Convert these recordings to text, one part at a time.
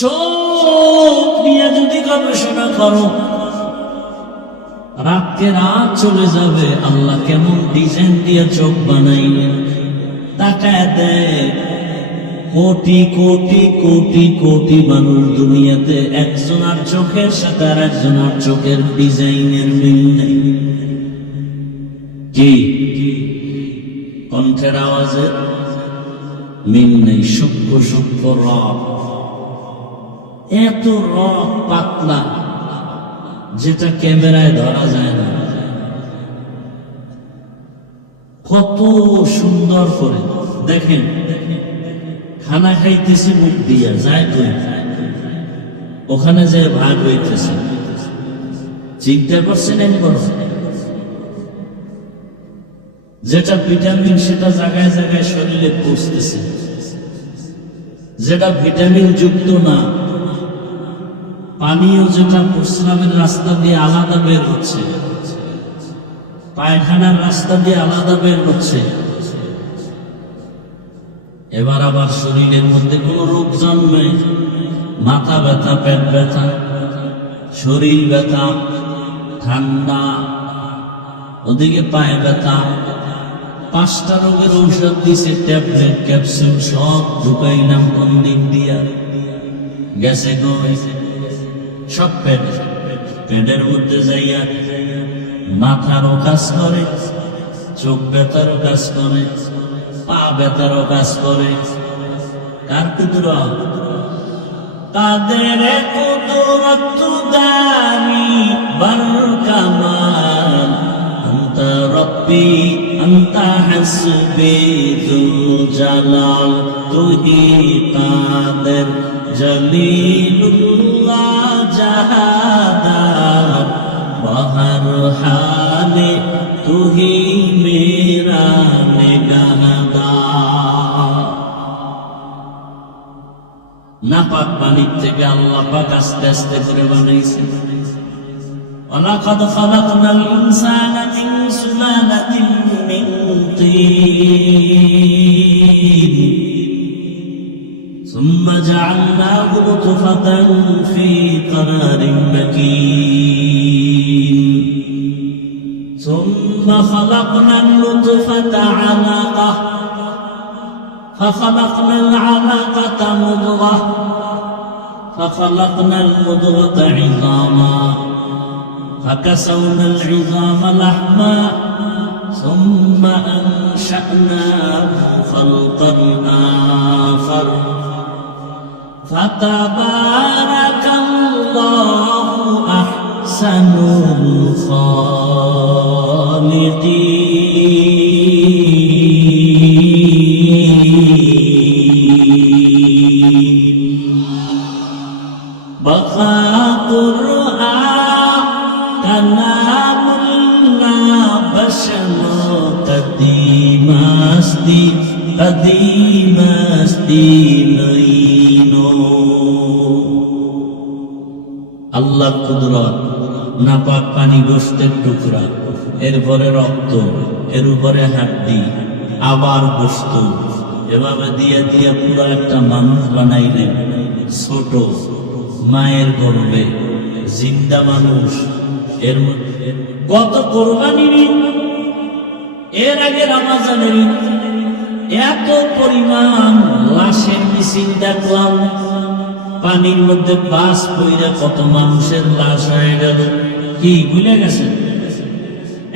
চোখ নিয়ে যদি গবেষণা করো, রাতকে রাত চলে যাবে আল্লাহ কেমন ডিজাইন দিয়ে চোখ বানাইলেন। তাকায় দেখ, কোটি কোটি কোটি কোটি মানুষ দুনিয়াতে, একজনের চোখের সাথে আর একজনের চোখের ডিজাইনের মিল নেই। কি কণ্ঠের আওয়াজের মিল নেই। সূক্ষ্ম সূক্ষ্ম রব, এত রব পাতলা যেটা ক্যামেরায় ধরা যায় না। কত সুন্দর করে দেখেন, খানা খাইতেছে মুখ দিয়া যায় কই, ওখানে যে ভাগ হইতেছে। চিন্তা করছেন একবার? যেটা ভিটামিন সেটা জায়গায় জায়গায় শরীরে পৌঁছতেছে, যেটা ভিটামিন যুক্ত না, পানীয় যেটা প্রস্রাবের রাস্তা দিয়ে আলাদা বের হচ্ছে, পায়খানার রাস্তা দিয়ে আলাদা বের হচ্ছে। এবার আবার শরীরের মধ্যে কোনো রোগ জন্মে, মাথা ব্যথা, পেট ব্যথা, শরীর ব্যথা, ঠান্ডা, ওদিকে পায়ে ব্যথা, 5টা রোগের ঔষধ দিছে, ট্যাবলেট ক্যাপসুল সব ঢুকাইলাম কোন দিক দিয়া, গেছে গই সব পেটের মধ্যে যাইয়া মাথারও কাজ করে, চোখ ব্যথারও কাজ করে, পা ব্যথারও কাজ করে। কার কুদরত? তাদের কুদরত দারি বরকামাল, আনতা রব্বি আনতা হাসবি যুল জালাল, তুহি কাদের জলিলুল্লাহ জাহাদার, বহর হালে তুহি মেরা নিগাহদার। নাপাক পানির থেকে আল্লাহ পাক আস্তে আস্তে করে বানাইছেন। ওয়ালাকাদ খালাকনাল ইনসানা মিন সুলালাতিন মিন তিন, সুম্মা জাআলনাহু নুতফাতান ফি قرارিন মাকিন, সুম্মা খালাকনাল নুতফাতা আলাকাহ, فخلقنا العلقة مضغة، فخلقنا المضغة عظاما، فكسونا العظام لحما، ثم أنشأناه خلقا آخر، فتبارك الله أحسن الخالقين। আল্লাহর কুদরত, নাপাক পানি গোশতের টুকরা, এরপরে রক্ত, এর উপরে হাড্ডি, আবার গোশত, এভাবে দিয়ে দিয়ে পুরো একটা মানুষ বানাইলেন। ছোট মায়ের গর্ভে জিন্দা মানুষ, এর মধ্যে কত কোরবানির ঈদ, এর আগে রমজানের ঈদ, এত পরিমাণ লাশের মিছিল দেখলাম। পানির মধ্যে বাস পইরা কত মানুষের লাশ হয়ে গেল। কি ভুলে গেছেন?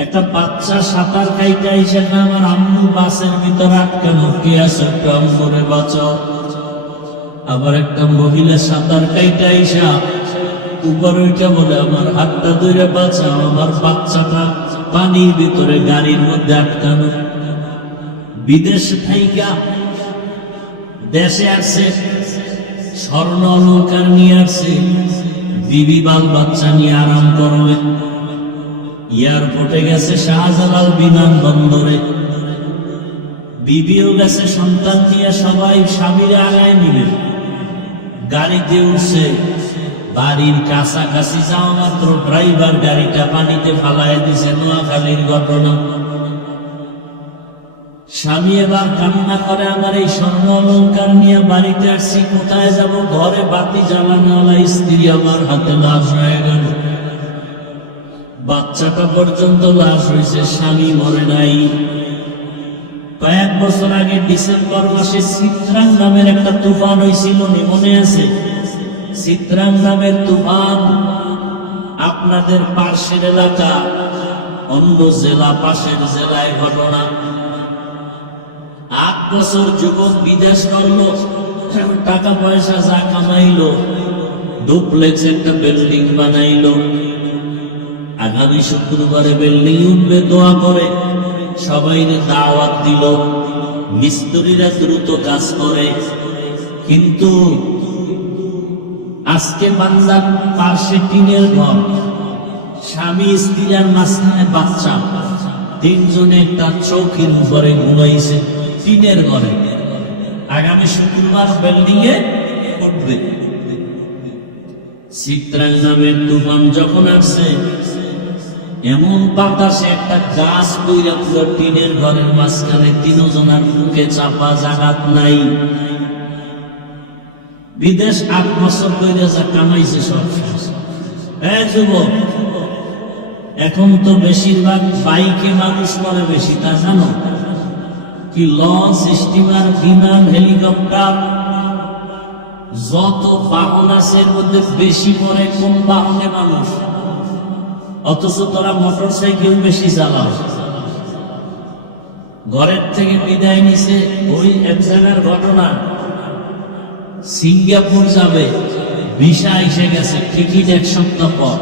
একটা বাচ্চা সাঁতার কাইতে আইসে না, আমার আম্মু বাসের ভিতর আটকানো, কে আছে কম করে বাঁচাও। আবার একটা মহিলা সাঁতার কাইতে আইসা উপর ওইটা বলে, আমার হাতটা ধরে বাঁচাও, আমার বাচ্চাটা পানির ভিতরে গাড়ির মধ্যে আটকানো। বিদেশ থাইকা দেশে আসছে, স্বর্ণ অলঙ্কার নিয়ে আসছে, বিবি বাল বাচ্চা নিয়ে আরাম করবে। এয়ারপোর্টে গেছে, শাহজালাল বিমানবন্দরে বিবিও গেছে সন্তান নিয়ে, সবাই স্বামীরে আগায় নিবে। গাড়িতে উঠছে, বাড়ির কাছাকাছি যাওয়া মাত্র ড্রাইভার গাড়িটা পানিতে ফালায় দিছে। নোয়াখালীর ঘটনা। স্বামী এবার কান্না করে, আমার এই স্বর্ণ অলংকার নিয়ে বাড়িতে আসছি, কোথায় যাব? ঘরে বাতি জ্বালানোওয়ালা স্ত্রী আমার হাতে লাশ হয়ে গেল। বাচ্চাটা পর্যন্ত লাশ হয়েছে, স্বামী মরে নাই। কয়েক বছর আগে ডিসেম্বর মাসে চিত্রাং নামের একটা তুফান হয়েছিল, মনে আছে? চিত্রাং নামের তুফান আপনাদের পাশের এলাকা, অন্য জেলা, পাশের জেলায় ঘটনা। 8 বছর যুবক বিদেশ করলো, টাকা পয়সা যা কামাইলো, ডুপ্লেক্স একটা বিল্ডিং বানাইলো। আগামী শুক্রবারে বিল্ডিং উঠবে, দোয়া করে সবাইকে দাওয়াত দিল। মিস্ত্রিরা দ্রুত কাজ করে, কিন্তু আজকে বাংলার পাশে টিনের ঘর, স্বামী স্ত্রী আর মাঝখানে বাচ্চা, 3 জনে একটা চৌকির উপরে ঘুমাইছে টিনের ঘরে। আগামী শুক্রবার বিল্ডিং এ উঠবে। চিত্রাং নামের তুফান যখন আসছে, এমন বাতাসে একটা গাছ কইরা পুরো টিনের ঘরের মাঝখানে 3 জনের মুখে চাপা, জাগাত নাই। বিদেশ 8 বছর কইরা যা কামাইছে সব শেষ। যুবক, এখন তো বেশিরভাগ বাইকে মানুষ মরে বেশি, তা জানো? কি লঞ্চ, স্টিমার, বিমান, হেলিকপ্টার, যত বাহন আছে এর মধ্যে বেশি মরে কোন বাহনে মানুষ। অথচ তোরা মোটর সাইকেল বেশি চালাও। ঘরের থেকে বিদায় নিছে, ওই এক জায়গার ঘটনা, সিঙ্গাপুর যাবে, ভিসা এসে গেছে, টিকিট 1 সপ্তাহ পর।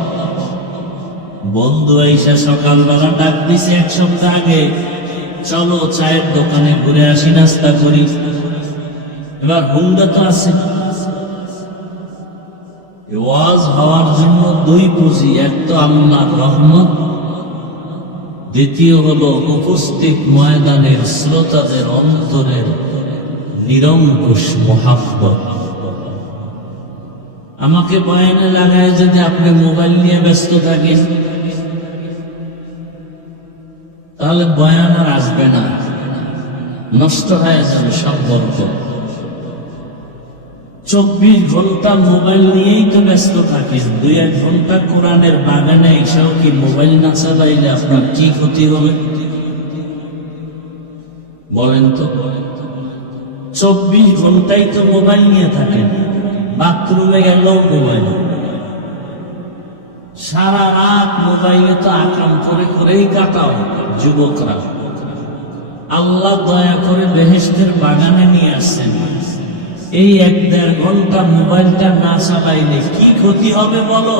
বন্ধু আইসা সকালবেলা ডাক দিছে 1 সপ্তাহ আগে, চলো চায়ের দোকানে ঘুরে আসি, নাস্তা করি। এবার হুন্ডা তো আছে, ওয়াজ হওয়ার জন্য 2 পুঁজি, এক তো আল্লাহর রহমত, দ্বিতীয় হলো উপস্থিত ময়দানের শ্রোতাদের অন্তরের নিরঙ্কুশ মহাব্বত। আমাকে বয়ানে লাগায় যদি আপনি মোবাইল নিয়ে ব্যস্ত থাকেন, তাহলে বয়ান আর আসবে না, নষ্ট হয়ে যাবে সম্পর্ক। 24 ঘন্টা মোবাইল নিয়েই তো ব্যস্ত থাকেন, 2-1 ঘন্টা কোরআনের বাগানে এসেও কি মোবাইল না চালাইলে আপনার কি ক্ষতি হবে বলেন তো? 24 ঘন্টাই তো মোবাইল নিয়ে থাকেন, বাথরুমে গেলেও মোবাইল, সারা রাত মোবাইলে তো আকাম করে করেই কাটাও যুবকরা। আল্লাহ দয়া করে বেহেশতের বাগানে নিয়ে আসছেন, এই 1-1.5 ঘন্টা মোবাইলটা না চালাইলে কি ক্ষতি হবে বলো?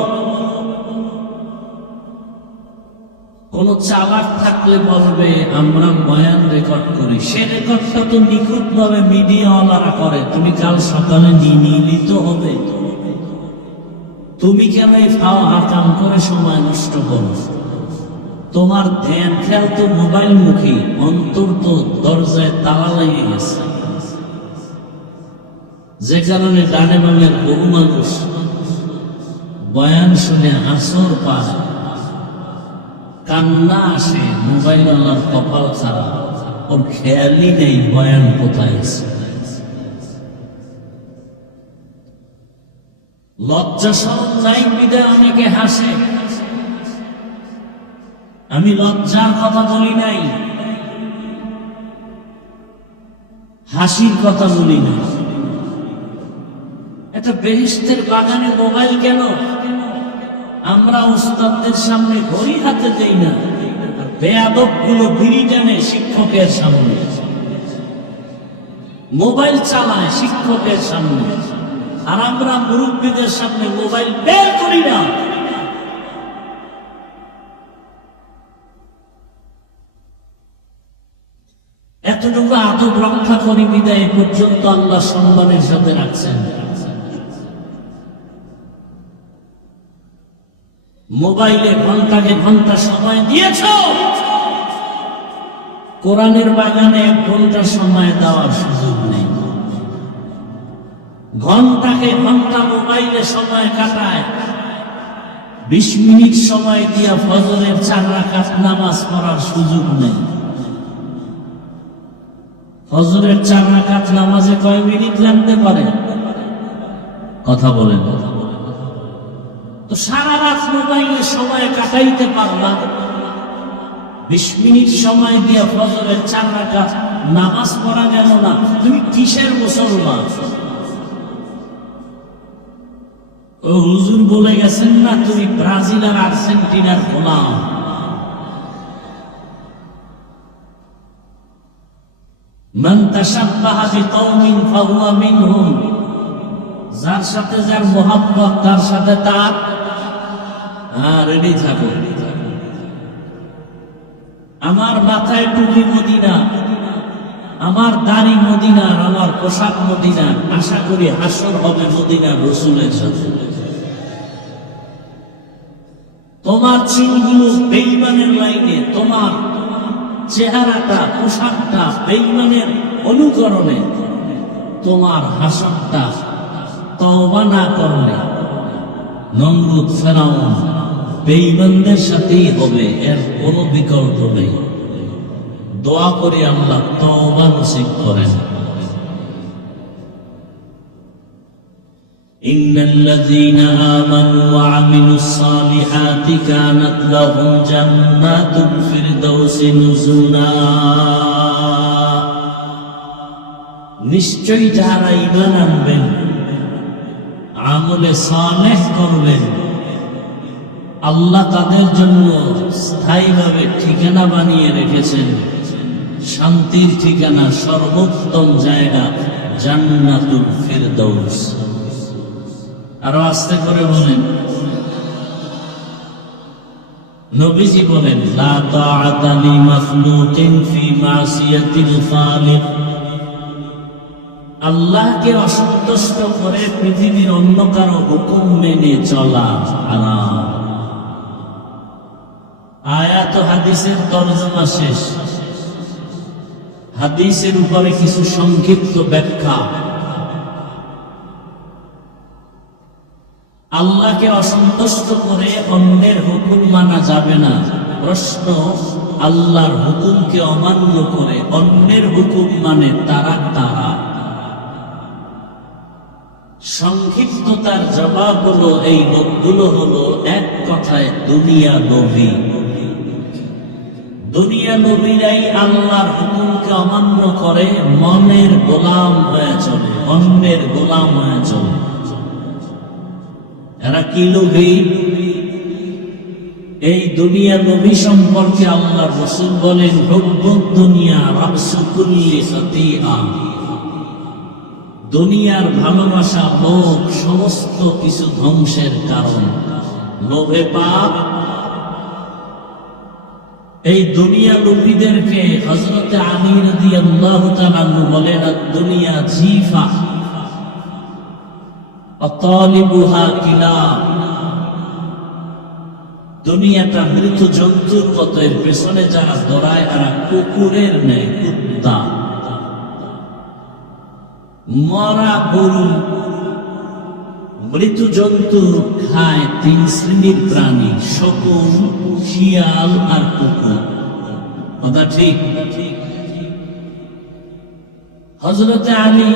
কোন চালাক থাকলে বলবে আমরা বয়ান রেকর্ড করি, সে রেকর্ডটা তো নিখুঁত ভাবে মিডিয়াওয়ালারা করে, তুমি কাল সকালে নিয়ে তো হবে। তুমি কেন এই আকাম করে সময় নষ্ট করো? তোমার ধ্যান খেয়াল তো মোবাইল মুখী, অন্তর তো দরজায় তালা লেগে গেছে, যে কারণে ডানে বামের বহু মানুষ বয়ান শুনে আসর পায়, কান্না আসে, মোবাইল আল্লাহর কপাল খারাপ, ওর খেয়ালই নেই বয়ান কোথায় আছে। লজ্জা শরম নাই বিদায় অনেকে হাসে। আমি লজ্জার কথা বলি নাই, হাসির কথা বলি নাই। এটা বেহেশতের বাগানে মোবাইল কেন? আমরা উস্তাদদের সামনে ঘড়ি হাতে দেই না, বেয়াদব গুলো বিড়ি টানে শিক্ষকের সামনে, মোবাইল চালায় শিক্ষকের সামনে, আর আমরা মুরব্বীদের সামনে মোবাইল বের করি না। এতটুকু আদব রক্ষা করি বিদায় পর্যন্ত আল্লাহ সম্মানের সাথে রাখছেন। মোবাইলে ঘন্টাকে ঘন্টা সময় দিয়েছ, কোরআনের বাগানে 1 ঘন্টা সময় দেওয়ার সুযোগ নেই। ঘন্টাকে ঘন্টা মোবাইলে সময় কাটায়, 20 মিনিট সময় দিয়া ফজরের 4 রাকাত নামাজ পড়ার সুযোগ নেই। ফজরের 4 রাকাত নামাজে কয় মিনিট লাগতে পারে? কথা বলেন। তো সারা রাত মোবাইলে সময় কাটাইতে পারলাম, 20 মিনিট সময় দিয়ে ফজরের 4 রাকাত নামাজ পড়া গেল না, তুমি কিসের মুসলমান? ও হুজুর বলে গেছেন না, তুমি ব্রাজিল আর আর্জেন্টিনার গোলাম। মান তাশাব্বাহা বিকওমিন ফাহুয়া মিনহুম, যার সাথে যার মোহাব্বত তার সাথে তার। রেডি থাকো। আমার মাথায় টুপি মদিনা, আমার দাড়ি মদিনার, আমার পোশাক মদিনার। আশা করি হাসর হবে মদিনার রাসূলের সাথে। তোমার চুলগুলো বেঈমানের লাইনে, তোমার চেহারাটা পোশাকটা বেঈমানের অনুকরণে, তোমার হাসরটা তওবা না করলে নমরুদ ফেরাউন বেঈমানদের সাথেই হবে, এর কোনো বিকল্প নেই। দোয়া করি আল্লাহ তওবা নসিব করেন। ইন্নাল্লাযীনা আমানু ওয়া আমিলুস সালিহাতি কানাত লাহুম জান্নাতুল ফিরদাউসি নুজুলা, নিশ্চয়ই যারা ঈমান আনবেন, আমলে সালেহ করবেন, আল্লাহ তাদের জন্য স্থায়ীভাবে ঠিকানা বানিয়ে রেখেছেন, শান্তির ঠিকানা, সর্বোত্তম জায়গা জান্নাতুল ফিরদাউস। আরো আস্তে করে বলেন। নবীজি বলেন, লা তাআতা লিমাখলুকিন ফি মাসিয়াতিল খালিক, আল্লাহকে অসন্তুষ্ট করে পৃথিবীর অন্য কারো হুকুম মেনে চলা হারাম। আয়াত হাদিসের তরজমা শেষ। হাদিসের উপরে কিছু সংক্ষিপ্ত ব্যাখ্যা। আল্লাহকে অসন্তুষ্ট করে অন্যের হুকুম মানা যাবে না। প্রশ্ন, আল্লাহর হুকুমকে অমান্য করে অন্যের হুকুম মানে তারা কারা? সংক্ষিপ্ততার জবাব হলো, এই লোকগুলো হলো এক কথায় দুনিয়া নবী। দুনিয়া নবীরাই আল্লাহর হুকুমকে অমান্য করে মনের গোলাম হয়ে চলে, অন্যের গোলাম হয়ে চলে। এরা কি লোভী? এই দুনিয়া নবী সম্পর্কে আল্লাহ রাসূল বলেন, হুব্বুদ দুনিয়া রাসু কুল্লি খাতিআ, দুনিয়ার ভালোবাসা, লোভ সমস্ত কিছু ধ্বংসের কারণ। লোভে পাপ। এই দুনিয়া লোভীদেরকে হযরত আলী রাদিয়াল্লাহু তাআলা আনহু বলেন, দুনিয়া জিফা আতালিবুহা কিলাব, দুনিয়াটা মৃত জন্তুর মতো, এর পেছনে যারা দৌড়ায় তারা কুকুরের ন্যায়, কুত্তা। মরা গরু, মৃত জন্তু খায় 3 শ্রেণীর প্রাণী, শকুন, শিয়াল আর কুকুর। কথা ঠিক? হযরত আলী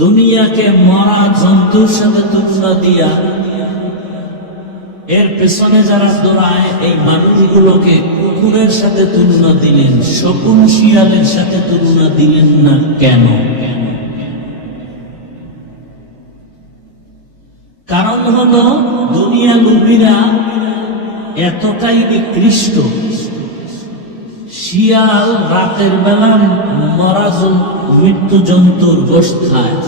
দুনিয়াকে মরা জন্তুর সাথে তুলনা দিয়া, এর পেছনে যারা দৌড়ায় এই মানুষগুলোকে কুকুরের সাথে তুলনা দিলেন, শকুন শিয়ালের সাথে তুলনা দিলেন না কেন? কারণ হলো দুনিয়া লোভীরা এতটাই নিকৃষ্ট। শিয়াল রাতের বেলা মরা মৃত্যু জন্তুর গোশত খায়,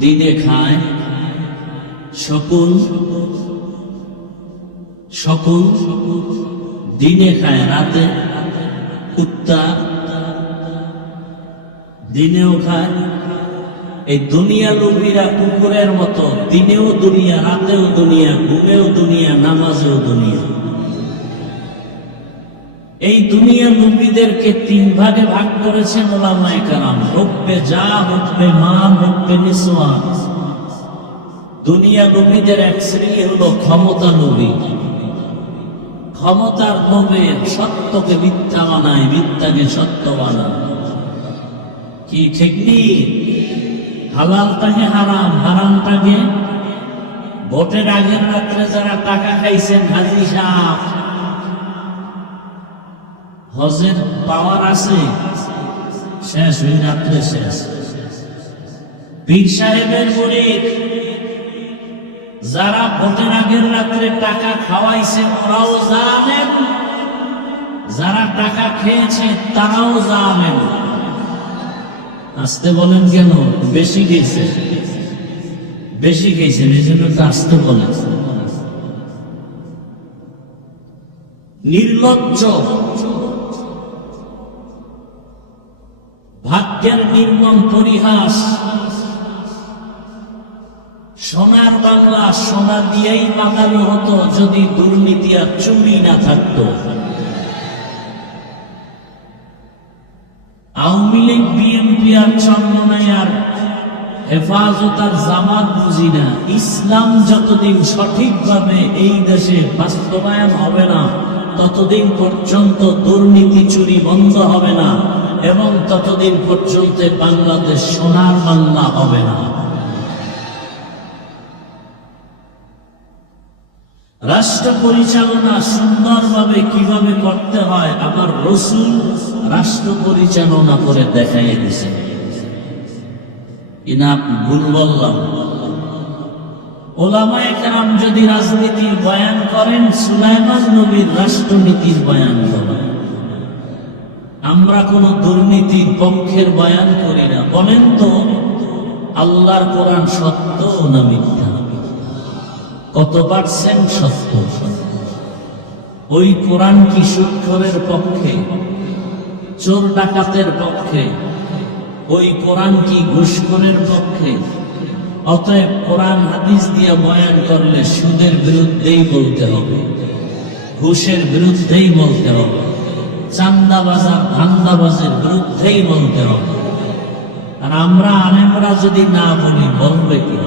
দিনে খায়। শকুন দিনে খায়, রাতে। কুত্তা দিনেও খায়। এই দুনিয়া লোভীরা কুকুরের মতো, দিনেও দুনিয়া, রাতেও দুনিয়া, ঘুমেও দুনিয়া, নামাজেও দুনিয়া। এই দুনিয়া লোভীদেরকে 3 ভাগে ভাগ করেছেন উলামায়ে কেরাম, হুব্বে যা, হুব্বে মাল, হুব্বে নিসওয়ান। দুনিয়া লোভীদের এক শ্রেণী হলো ক্ষমতা লোভী। ক্ষমতার লোভে সত্যকে মিথ্যা বানায়, মিথ্যাকে সত্য বানায়। কি ঠিক নেই? হালালটাকে হারাম, হারামটাকে। ভোটের আগের রাত্রে যারা টাকা খাইছেন, হাজি সাহেব, হজের পাওয়ার আছে, শেষ ওই রাত্রে শেষ। পীর সাহেবের মুরিদ যারা ভোটের আগের রাত্রে টাকা খাওয়াইছে ওরাও জানেন, যারা টাকা খেয়েছে তারাও জানেন। আসতে বলেন কেন? বেশি খেয়েছে, বেশি খেয়েছেন এই জন্য তো আসতে বলেন। নির্লজ্জ, ভাগ্যের নির্মম পরিহাস। সোনার বাংলা সোনা দিয়েই বাঁধানো হতো যদি দুর্নীতি আর চুরি না থাকতো। আওয়ামী লীগ, বিএনপি আর চন্মনায় আর হেফাজত আর জামাত বুঝি না। ইসলাম যতদিন সঠিকভাবে এই দেশে বাস্তবায়ন হবে না ততদিন পর্যন্ত দুর্নীতি চুরি বন্ধ হবে না, এবং ততদিন পর্যন্ত বাংলাদেশ সোনার বাংলা হবে না। রাষ্ট্র পরিচালনা সুন্দরভাবে কিভাবে করতে হয় আমার রাসূল রাষ্ট্র পরিচালনা করে দেখাইয়ে দিয়েছেন। কিনা ভুল বললাম? ওলামায়ে কেরাম যদি রাজনীতির বয়ান করেন, সুলাইমান নবীর রাষ্ট্রনীতির বয়ান করেন। আমরা কোন দুর্নীতির পক্ষের বয়ান করি না। বলেন তো আল্লাহর কোরআন সত্য না মিথ্যা? কত পার্সেন্ট সত্য? ওই কোরআন কি সুদখোরের পক্ষে, চোর ডাকাতের পক্ষে? ওই কোরআন কি ঘুষখোরের পক্ষে? অতএব কোরআন হাদিস দিয়ে বয়ান করলে সুদের বিরুদ্ধেই বলতে হবে, ঘুষের বিরুদ্ধেই বলতে হবে, চান্দাবাজার ধান্দাবাজের বিরুদ্ধেই বলতে হবে। আর আমরা আলেমরা যদি না বলি বলবে কি?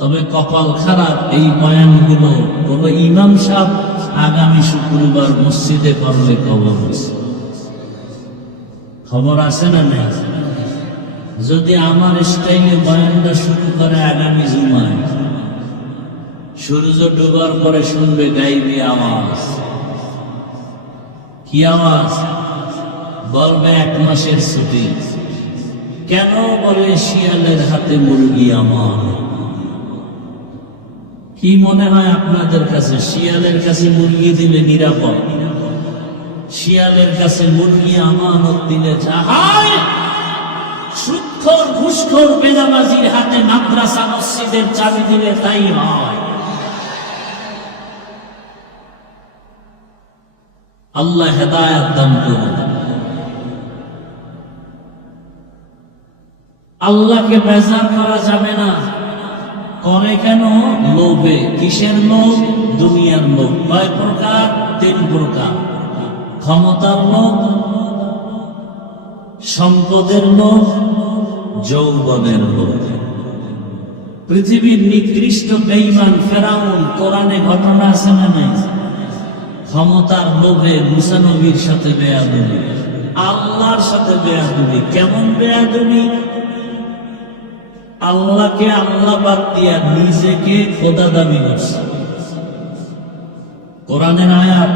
তবে কপাল খারাপ, এই বয়ানগুলো কোন ইমাম সাহেব আগামী শুক্রবার মসজিদে করলে খবর আছে। খবর আছে না নেই? যদি আমার স্টাইলে বয়ানটা শুরু করে আগামী জুমায়, সূর্য ডুবার পরে শুনবে গাইবি আওয়াজ। কি আওয়াজ? বলবে 1 মাসের ছুটি। কেন? বলে শিয়ালের হাতে মুরগি আমার। কি মনে হয় আপনাদের কাছে শিয়ালের কাছে মুরগি দিলে নিরাপদ? শিয়ালের কাছে মুরগি আমানত দিলে যাহাই সুদখোর ঘুষখোর বেনামাজির হাতে মাদ্রাসা মসজিদের চাবি দিলে তাই হয়। আল্লাহ হেদায়েত দান করুন। আল্লাহকে বেজার করা যাবে না। করে কেন? লোভে। কিসের লোভ? দুনিয়ার লোভ। কয় প্রকার? 3 প্রকার। ক্ষমতার লোভ, সম্পদের লোভ, যৌবনের লোভ। পৃথিবীর নিকৃষ্ট বেঈমান ফেরাউন, কোরআনে ঘটনা আছে না নাই? ক্ষমতার লোভে মুসা নবীর সাথে বেয়াদবি, আল্লাহর সাথে বেয়াদবি। কেমন বেয়াদবি? আল্লাহকে আল্লাহ বাদ দিয়া নিজেকে খোদা দাবি করছে। কোরআনের আয়াত,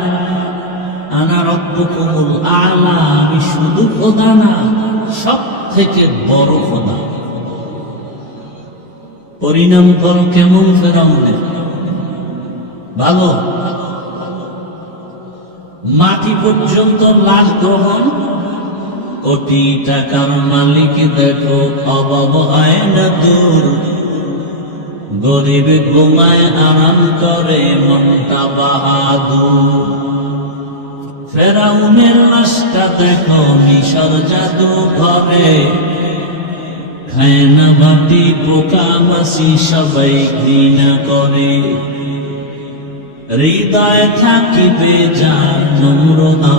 আনা রব্বুকুমুল আ'লা, আমি শুধু খোদা না, সব থেকে বড় খোদা। পরিণাম করো কেমন ফেরাউনের? ভালো। মাটি পর্যন্ত লাশ গ্রহণ। কোটি টাকার মালিক দেখো অভাব হয় না দূর, গরিব ঘুমায় আরাম করে মনটা বাহাদুর। ফেরাউনের লাশটা দেখো মিশর জাদু ঘরে, খায় না বাটি পোকা মাছি সবাই ঘৃণা করে। হৃদয় থাকিবে যার নম্রতা,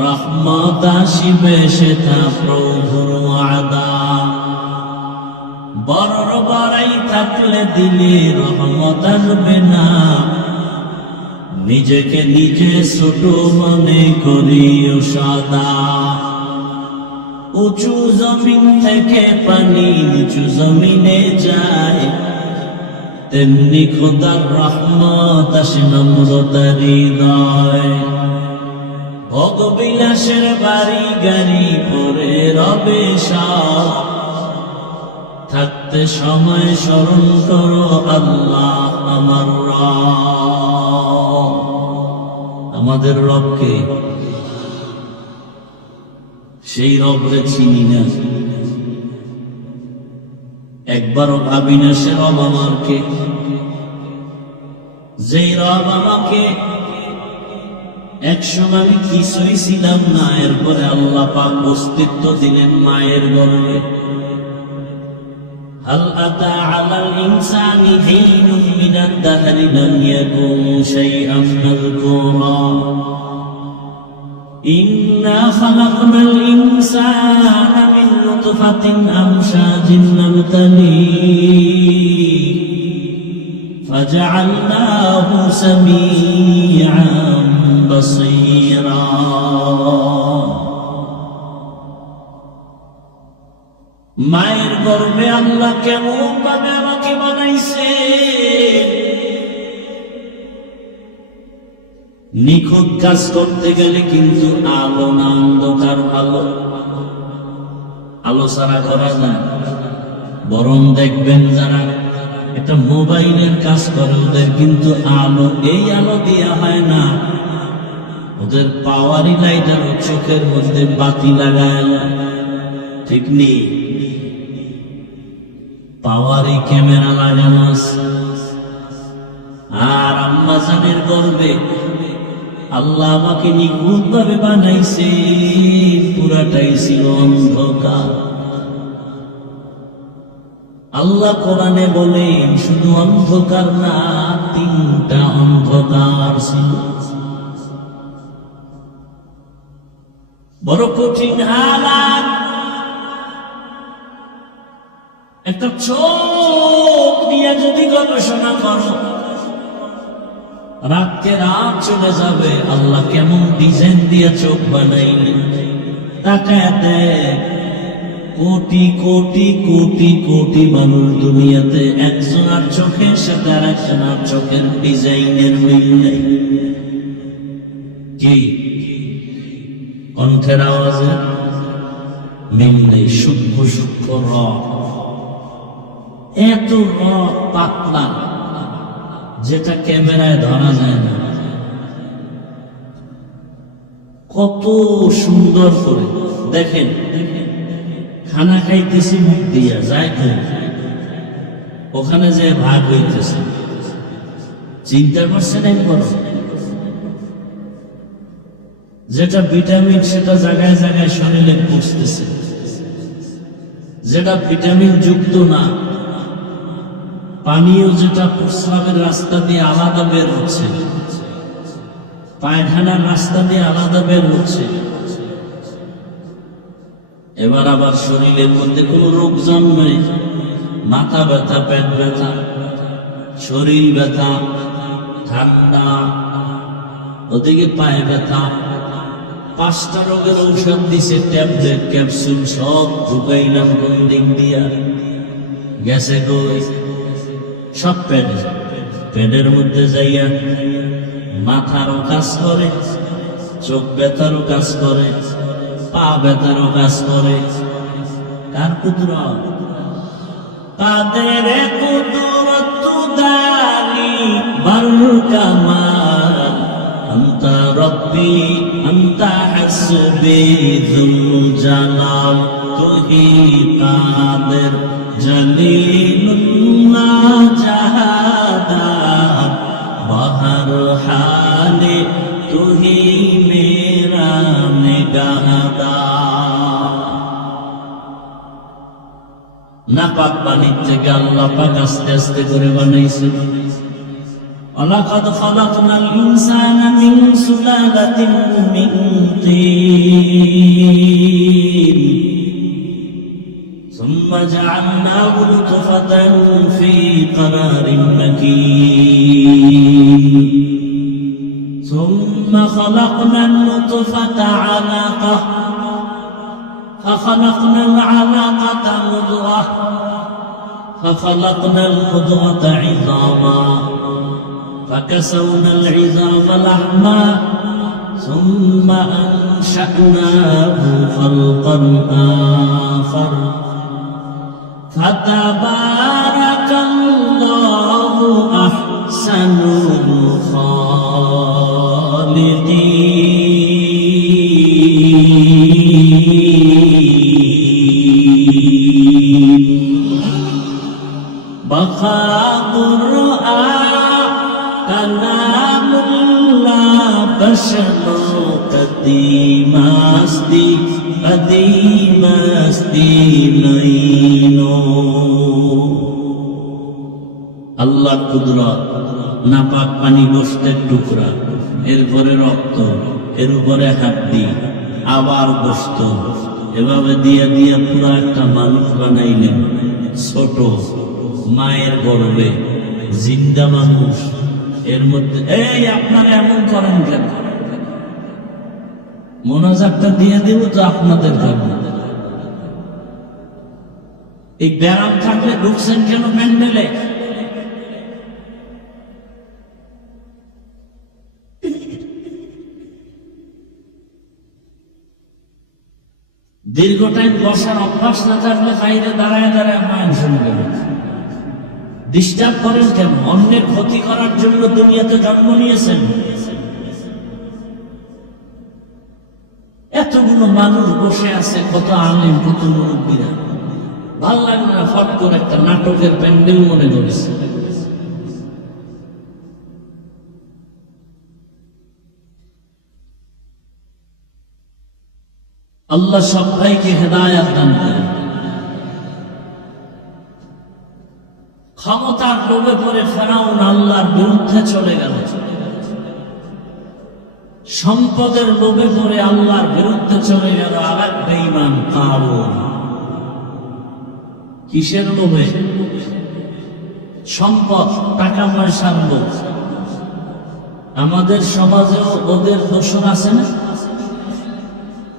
রহমত আসিবে সেটা প্রভুর ওয়াদা। বড় বড়াই থাকলে দিলে রহমত আসবে না, নিজেকে নিজে ছোট মনে করিও সদা। উঁচু জমিন থেকে পানি নিচু জমিনে যায়, তেমনি খোদার রহমত আসে নম্রতার হৃদয়। ভোগবিলাসের বাড়ি গাড়ি পরে রবে সব, থাকতে সময় স্মরণ করো আল্লাহ আমার রব। আমাদের রবকে, সেই রবরে চিনি না, একবারও ভাবি না সে রব আমার কে। যেই রব আমাকে একসময় আমি কিছুই ছিলাম না, এরপরে আল্লাহ পাক অস্তিত্ব দিলেন মায়ের গর্ভে। হাল আতা আলাল ইনসানি হিনুন মিনাদ দাহরি লাম ইয়াকুন শাইআন মাযকুরা ইন্না খালাকনাল ইনসানা মিন নুতফাতিন আমশাজিন নাবতালিহি ফাজআলনাহু সামিআন বাসীরা। মায়ের গর্ভে আল্লাহ কেমন ভাবে আমাকে বানাইছে, নিখুঁত কাজ করতে গেলে কিন্তু আলো না অন্ধকার ভালো, আলো ছাড়া করা যায়। বরং দেখবেন যারা একটা মোবাইলের কাজ করে ওদের কিন্তু আলো, এই আলো দেয়া হয় না, ওদের পাওয়ারি লাইটার চোখের মধ্যে বাতি লাগায়, ঠিক নেই, পাওয়ারি ক্যামেরা লাগানো আছে। আর আম্মা জানের গর্ভে আল্লাহ আমাকে নিখুঁত ভাবে বানাইছে, পুরাটাই ছিল অন্ধকার। আল্লাহ কোরআনে বলেন শুধু অন্ধকার না, তিনটা অন্ধকার ছিল। বড় কঠিন হালাত। একটা চোখ দিয়ে যদি গবেষণা করো, রাতকে রাত চলে যাবে। আল্লাহ কেমন ডিজাইন দিয়ে চোখ বানাইলেন, তাকায় দেখ। কোটি কোটি কোটি কোটি মানুষ দুনিয়াতে, একজনের চোখের সাথে আর একজনের চোখের ডিজাইনের মিল নেই। কি কণ্ঠের আওয়াজে মিল নেই, সূক্ষ্ম সূক্ষ্ম রক, এত রক পাতলা যেটা ক্যামেরায় ধরা যায় না। কত সুন্দর করে দেখেন, খানা খাইতেছি মুখ দিয়া যায় তো, ওখানে যে ভাগ হইতেছে, চিন্তা করছেন একবার? যেটা ভিটামিন সেটা জায়গায় জায়গায় শরীরে পৌঁছতেছে, যেটা ভিটামিন যুক্ত না, পানীয় যেটা প্রস্রাবের রাস্তা দিয়ে আলাদা বের হচ্ছে, পায়খানার রাস্তা দিয়ে আলাদা বের হচ্ছে। এবার আবার শরীরের মধ্যে কোন রোগ জন্মে, মাথা ব্যথা, পেট ব্যথা, শরীর ব্যথা, ঠান্ডা, ওদিকে পায়ে ব্যথা, 5টা রোগের ঔষধ দিছে, ট্যাবলেট ক্যাপসুল সব ঢুকাইলাম কোন দিক দিয়া, গেছে কই? সব পেটের মধ্যে যাইয়া মাথারও কাজ করে, চোখ ব্যথারও কাজ করে, পা ব্যথারও কাজ করে। কার কুদরত? তাদের কুদরত দারি বাল কামাল, আনতা রব্বি আনতা হাসবি যুল জালাল, তুহি কাদের জলিলুল্লাহ জাহাদাত, বাহর হালে তুহি মেরা নিগাহদার। নাপাক পানির থেকে আল্লাহ পাক আস্তে আস্তে করে বানাইছেন। ওয়ালাকাদ খালাকনাল ইনসানা মিন সুলালাতিন মিন তিন, সুম্মা জাআলনাহু নুতফাতান ফি ক্বারারিন মাকিন। ثم خلقنا النطفة علقة فخلقنا العلقة مضغة فخلقنا المضغة عظاما فكسونا العظام لحما ثم أنشأناه خلقا آخر فتبارك الله أحسن الخالقين بقى قرآن كلام الله بشر قديم أسدي نينو আল্লাহ কুদরত, নাপাক পানি গোশতের টুকরা, এরপরে রক্ত, এর উপরে হাড্ডি, আবার গোশত, এভাবে দিয়ে দিয়ে পুরো একটা মানুষ বানাইলেন। ছোট মায়ের গর্ভে জিন্দা মানুষ, এর মধ্যে এই আপনারা এমন করেন কেন? মোনাজাতটা দিয়ে দিব তো আপনাদের জন্য। এই ব্যারাম থাকলে ঢুকছেন কেন প্যান্ডেলে? দীর্ঘ টাইম বসার অভ্যাস না থাকলে বাইরে দাঁড়ায় দাঁড়ায় মায়ের শুনবে। ডিস্টার্ব করেন কেন? অন্যের ক্ষতি করার জন্য দুনিয়াতে জন্ম নিয়েছেন। এতগুলো মানুষ বসে আছে, কত আলেম, কত মুরব্বীরা, ভাল লাগে না? ফট করে একটা নাটকের প্যান্ডেল মনে করেছে। আল্লাহ সবাইকে হেদায়েত দান করেন। ক্ষমতার লোভে পড়ে ফেরাউন আল্লাহর বিরুদ্ধে চলে গেল। সম্পদের লোভে পড়ে আল্লাহর বিরুদ্ধে চলে গেল আরেক বেঈমান কারূন। কিসের লোভে? সম্পদ, টাকা পয়সার লোভ। আমাদের সমাজেও ওদের দোষর আছে না?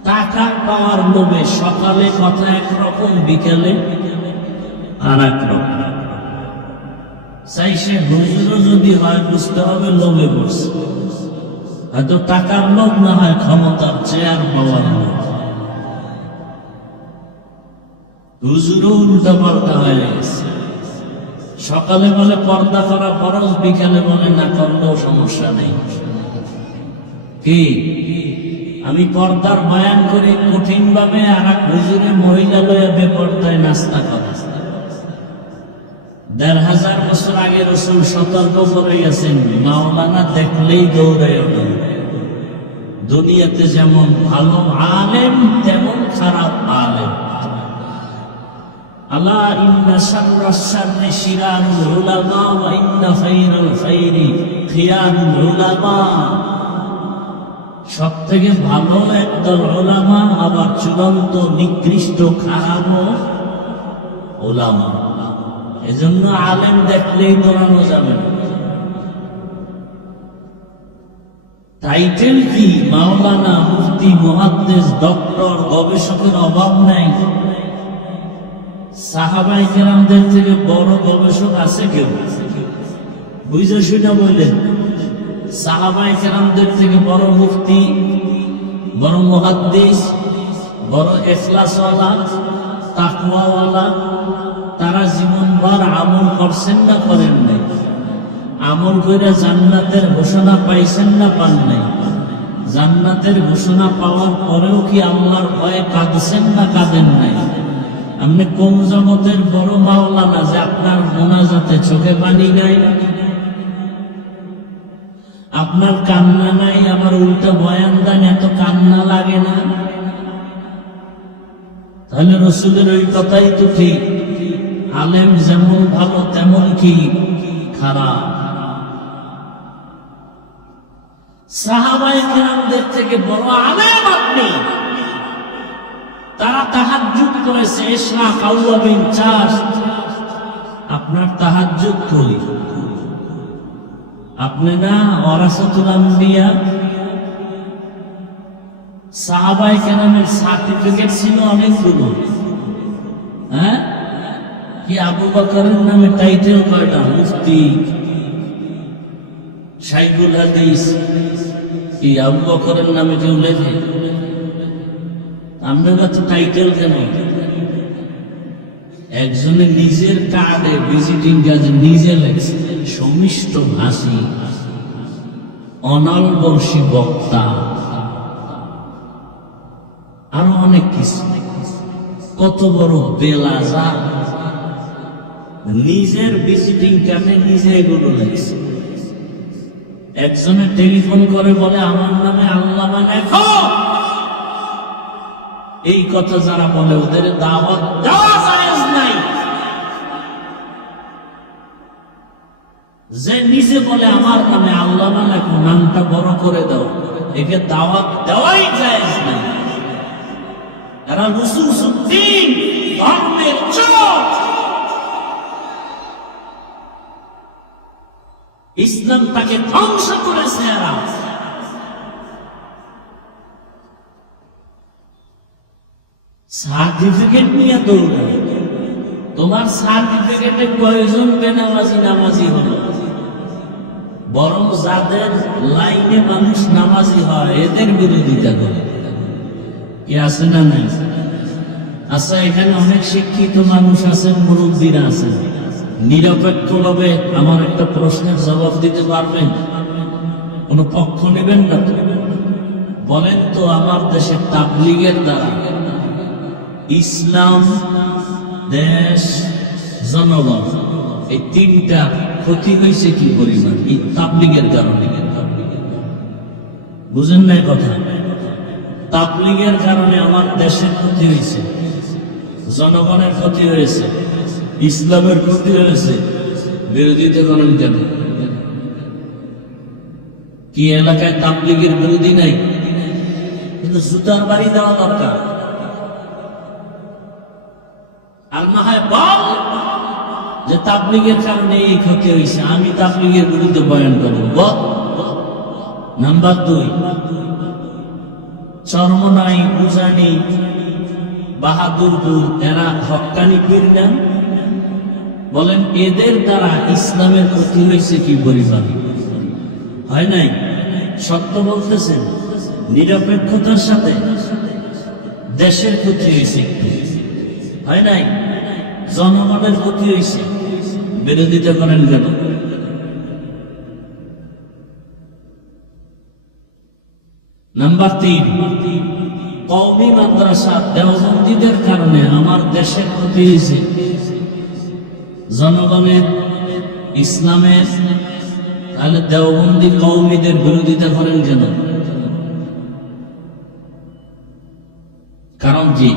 টাকা পাওয়ার লোভে সকালে কথা একরকম, বিকেলে আর এক রকম। চাই সে হুজুরও যদি হয়, বুঝতে হবে লোভে পড়ছে। হয়তো টাকার লোভ না হয় ক্ষমতার, চেয়ার পাওয়ার লোভ। হুজুরও উল্টা পাল্টা হয়ে গেছে। সকালে বলে পর্দা করা ফরজ, বিকালে বলে না করলেও সমস্যা নেই। কি আমি পর্দার বয়ান করি কঠিন ভাবে, আর এক হুজুরে মহিলা লয়ে বেপর্দায় নাস্তা করে। ১,৫০০ বছর আগে রাসূল সতর্ক করে গেছেন, মাওলানা দেখলেই দৌড়ে ওঠে। দুনিয়াতে যেমন ভালো আলেম তেমন খারাপ আলেম। আলা ইন্না শাররাস শাররি শিরারুল উলামা ওয়া ইন্না খায়রাল খায়রি খিয়ারুল উলামা। সব থেকে ভালো একদল ওলামা, আবার চূড়ান্ত নিকৃষ্ট খারাপ ওলামা। এজন্য আলেম দেখলেই দৌড়ানো যাবে না। টাইটেল কি? মাওলানা, মুফতি, মুহাদ্দিস, ডক্টর, গবেষকের অভাব নাই। সাহাবায়ে কেরামদের থেকে বড় গবেষক আছে কেউ? বুঝে শুনে বললেন, সাহাবায়ে কেরামদের থেকে বড় মুফতি, বড় মুহাদ্দিস, বড় ইখলাসওয়ালা, তাকওয়াওয়ালা, তারা জীবনভর আমল করছেন না করেন নাই? আমল করে জান্নাতের ঘোষণা পাইছেন না পান নাই? জান্নাতের ঘোষণা পাওয়ার পরেও কি আল্লাহর ভয়ে কাঁদছেন না কাঁদেন নাই? আপনি কোন জগতের বড় মাওলানা যে আপনার মোনাজাতে চোখে পানি নাই? আপনার কান্না নাই, আবার উল্টা বয়ান দেন, এত কান্না লাগে না? তাহলে রাসূলের ওই কথাই তো ঠিক, আলেম যেমন ভালো তেমন কি খারাপ। সাহাবায়ে কেরামদের থেকে বড় আলেম আপনি। তারা তাহাজ্জুদ করেছে, ইশরাক, আউয়াবিন, চাষ। আপনার তাহাজ্জুদ করি, আপনি না ওয়ারাসাতুল আম্বিয়া, সাহাবায়ে কেরামের সার্টিফিকেট ছিল অনেকগুলো। হ্যাঁ, কি আবু বকরের নামে টাইটেল কয়টা? মুফতি, শাইখুল হাদিস। কি আবু বকরের নামে কেউ লেখে? আমরা তো টাইটেল কেন? একজনে নিজের কার্ডে ভিজিটিং কার্ডে নিজে লেখছে সমিষ্ট ভাষী, অনালবর্ষী বক্তা, আরো অনেক কিছু। কত বড় বেলাজা! নিজের ভিজিটিং কার্ডে নিজে এগুলো লেখছে। একজনে টেলিফোন করে বলে আমার নামে আল্লামা লেখো। এই কথা যারা বলে ওদের দাওয়াত দেওয়া জায়েজ নাই। যে নিজে বলে আমার নামে আল্লামা লেখো, নামটা বড় করে দাও, একে দাওয়াত দেওয়াই জায়েজ নাই। এরা রুসুসুদ্দিন, ধর্মের চোখ। ইসলামটাকে ধ্বংস করেছে এরা। সার্টিফিকেট নিয়ে দৌড়া। তোমার সার্টিফিকেটে কয়জন বেনামাজি নামাজি হলো? বরং যাদের লাইনে মানুষ নামাজি হয় এদের বিরোধিতা করে। কি আছে না নাই? আচ্ছা, এখানে অনেক শিক্ষিত মানুষ আছেন, মুরব্বীরা আছেন। নিরপেক্ষভাবে আমার একটা প্রশ্নের জবাব দিতে পারবেন? কোন পক্ষ নেবেন না তো? বলেন তো, আমার দেশে তাবলীগের দ্বারা ইসলাম, দেশ, জনগণ, এই তিনটা ক্ষতি হয়েছে কি পরিমাণ এই তাবলীগের কারণে? বুঝেন না কথা? তাবলীগের কারণে আমার দেশের ক্ষতি হয়েছে, জনগণের ক্ষতি হয়েছে, ইসলামের ক্ষতি হয়েছে। বিরোধিতা করেন কেন? কি এলাকায় তাবলীগের বিরোধী নাই? কিন্তু জুতার বাড়ি দেওয়া দরকার। আর না হয় বল যে তাবলীগের কারণে এই ক্ষতি হয়েছে, আমি তাবলীগের বিরুদ্ধে বয়ান করব। বল। নাম্বার 2, চরমনাই, উজানি, বাহাদুরপুর, এরা হক্কানি পীর না? বলেন এদের দ্বারা ইসলামের ক্ষতি হয়েছে কি পরিমাণ? হয় নাই? সত্য বলতেছেন। নিরপেক্ষতার সাথে দেশের ক্ষতি হয়েছে, হয় নাই? জনগণের ক্ষতি হয়েছে। বিরোধিতা করেন কেন? নাম্বার 3, কওমি মাদ্রাসা দেওবন্দীদের কারণে আমার দেশের ক্ষতি হয়েছে, জনগণের, ইসলামের। তাহলে দেওবন্দি কওমিদের বিরোধিতা করেন কেন? কারণ কি?